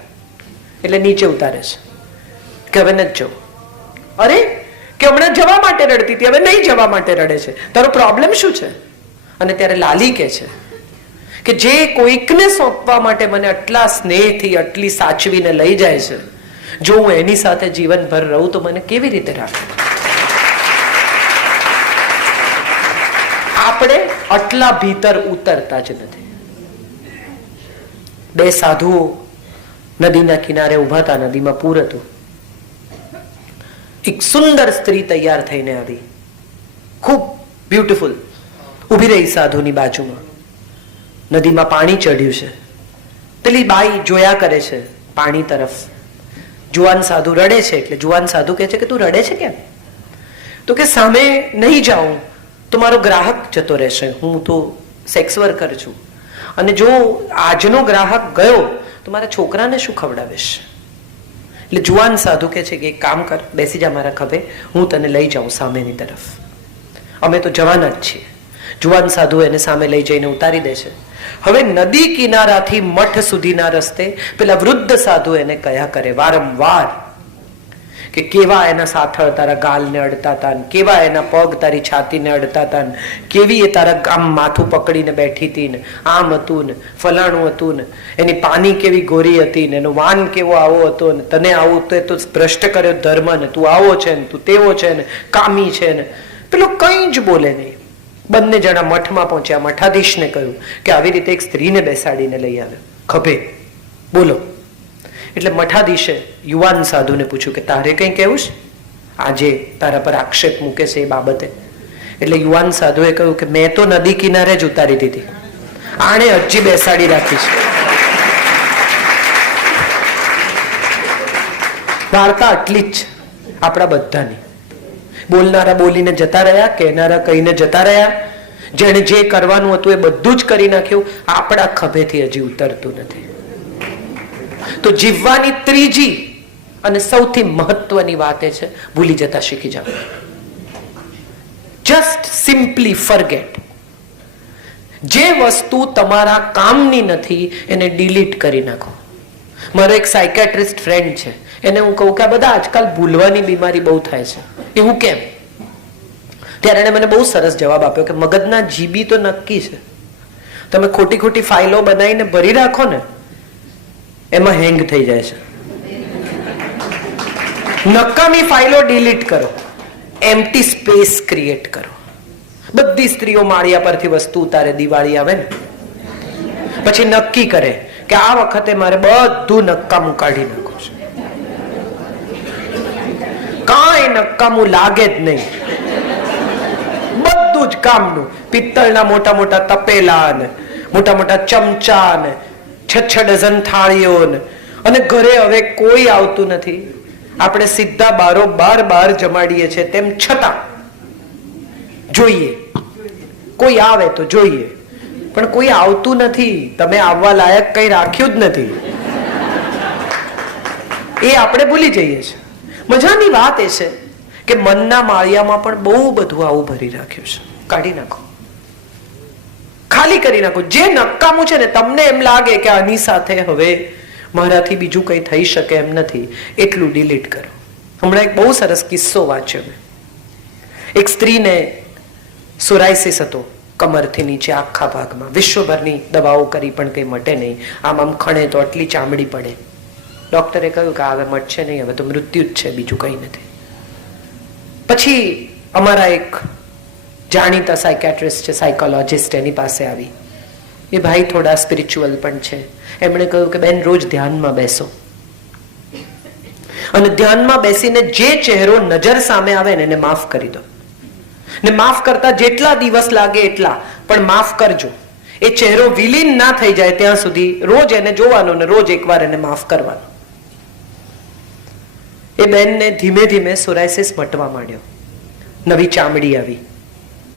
એટલે નીચે ઉતારે છે કે હવે નથી જવું. અરે કે હમણાં જવા માટે રડતી હતી, હવે નહીં જવા માટે રડે છે, તારો પ્રોબ્લેમ શું છે? અને ત્યારે લાલી કે છે કે જે કોઈકને સોંપવા માટે મને આટલા સ્નેહથી આટલી સાચવીને લઈ જાય છે, જો હું એની સાથે જીવનભર રહું તો મને કેવી રીતે રાખે? આપણે આટલા ભીતર ઉતરતા જ નથી. બે સાધુઓ નદીના કિનારે ઉભા હતા. નદીમાં પૂર હતું. એક સુંદર સ્ત્રી તૈયાર થઈને આવી, ખૂબ બ્યુટીફુલ, ઉભી રહી સાધુની બાજુમાં. નદીમાં પાણી ચડ્યું છે. પેલી બાઈ જોયા કરે છે પાણી તરફ. જુવાન સાધુ રડે છે. એટલે જુવાન સાધુ કહે છે કે તું રડે છે કેમ? તો કે સામે નહીં જાઉં તો મારો ગ્રાહક જતો રહેશે, હું તો સેક્સ વર્કર છું, અને જો આજનો ગ્રાહક ગયો તો મારા છોકરાને શું ખવડાવીશ? એટલે જુવાન સાધુ કહે છે કે એક કામ કર, બેસી જા મારા ખભે, હું તને લઈ જાઉં સામેની તરફ. અમે તો જવાના જ છીએ. જુવાન સાધુ એને સામે લઈ જઈને ઉતારી દે છે. હવે નદી કિનારાથી મઠ સુધીના રસ્તે પેલા વૃદ્ધ સાધુ એને કયા કરે વારંવાર કે કેવા એના સાથળ તારા ગાલને અડતા હતા, કેવા એના પગ તારી છાતીને અડતા હતા, કેવી એ તારા આમ માથું પકડીને બેઠી હતી ને, આમ હતું ને ફલાણું હતું ને, એની પાની કેવી ગોરી હતી ને, એનો વાન કેવો આવો હતો ને, તને આવું તો ભ્રષ્ટ કર્યો ધર્મ ને, તું આવો છે ને, તું તેવો છે ને, કામી છે ને. પેલો કઈ જ બોલે નહીં. બંને જણા મઠમાં પહોંચ્યા. મઠાધીશને કહ્યું કે આવી રીતે એક સ્ત્રીને બેસાડીને લઈ આવે ખભે, બોલો. એટલે મઠાધીશે યુવાન સાધુને પૂછ્યું કે તારે કંઈ કહેવું છે આજે તારા પર આક્ષેપ મૂકે છે એ બાબતે? એટલે યુવાન સાધુએ કહ્યું કે મેં તો નદી કિનારે જ ઉતારી દીધી, આણે હજી બેસાડી રાખી છે. વાર્તા આટલી જ છે આપણા બધાની. બોલનારા બોલીને જતા રહ્યા, કહેનારા કહીને જતા રહ્યા. જેને જે કરવાનું હતું એ બધું જ કરી નાખ્યું. આપણા ખભેથી હજી ઉતરતું નથી. તો જીવવાની ત્રીજી અને સૌથી મહત્વની વાત એ છે, ભૂલી જતા શીખી જાઓ. Just simply forget. જે વસ્તુ તમારા કામની નથી એને ડિલીટ કરી નાખો. મારો એક સાયકેટ્રિસ્ટ ફ્રેન્ડ છે, એને હું કહું કે આ બધા આજકાલ ભૂલવાની બીમારી બહુ થાય છે, એવું કેમ? ત્યારે એને મને બહુ સરસ જવાબ આપ્યો કે મગજના જીબી તો નક્કી છે, તમે ખોટી ખોટી ફાઇલો બનાવીને ભરી રાખો ને એમાં હેંગ થઈ જાય છે. નકામી ફાઇલો ડિલીટ કરો, એમ્પ્ટી સ્પેસ ક્રિએટ કરો. બધી સ્ત્રીઓ માળિયા પરથી વસ્તુ ઉતારે, દિવાળી આવે ને પછી નક્કી કરે કે આ વખતે મારે બધું નકામું કાઢી નાખવું છે. કાંઈ નકામું લાગે જ નહીં, બધું જ કામનું. પિત્તળના મોટા મોટા તપેલા ને મોટા મોટા ચમચા ને 6 ડઝન થાળીઓ ને, અને ઘરે હવે કોઈ આવતું નથી. આપણે સીધા બારોબાર બહાર જમાડીએ છીએ, તેમ છતાં જોઈએ કોઈ આવે તો જોઈએ, પણ કોઈ આવતું નથી. તમે આવવા લાયક કઈ રાખ્યું જ નથી, એ આપણે ભૂલી જઈએ છીએ. મજાની વાત એ છે કે મનના માળિયામાં પણ બહુ બધું આવું ભરી રાખ્યું છે. કાઢી નાખો, ખાલી કરી નાખો. જે નકામું છે ને, તમને એમ લાગે કે આની સાથે હવે મારાથી બીજું કંઈ થઈ શકે એમ નથી, એટલું ડિલીટ કરો. હમણાં એક બહુ સરસ કિસ્સો વાંચ્યો મેં. એક સ્ત્રીને સોરાયસિસ હતો કમરથી નીચે આખા ભાગમાં. વિશ્વભરની દવાઓ કરી પણ કંઈ મટે નહીં. આમ આમ ખણે તો આટલી ચામડી પડે. ડોક્ટરે કહ્યું કે હવે મટશે નહીં, હવે તો મૃત્યુ જ છે, બીજું કંઈ નથી. પછી અમારા એક જાણીતા સાયકેટ્રિસ્ટ છે, સાયકોલોજિસ્ટ, એની પાસે આવી. એ ભાઈ થોડા સ્પિરિચ્યુઅલ પણ છે. એમણે કહ્યું કે બેન રોજ ધ્યાનમાં બેસો, અને ધ્યાનમાં બેસીને જે ચહેરો નજર સામે આવે ને એને માફ કરી દો. ને માફ કરતા જેટલા દિવસ લાગે એટલા, પણ માફ કરજો. એ ચહેરો વિલીન ના થઈ જાય ત્યાં સુધી રોજ એને જોવાનો ને રોજ એકવાર એને માફ કરવાનો. એ બેનને ધીમે ધીમે સોરાયસિસ મટવા માંડ્યો, નવી ચામડી આવી.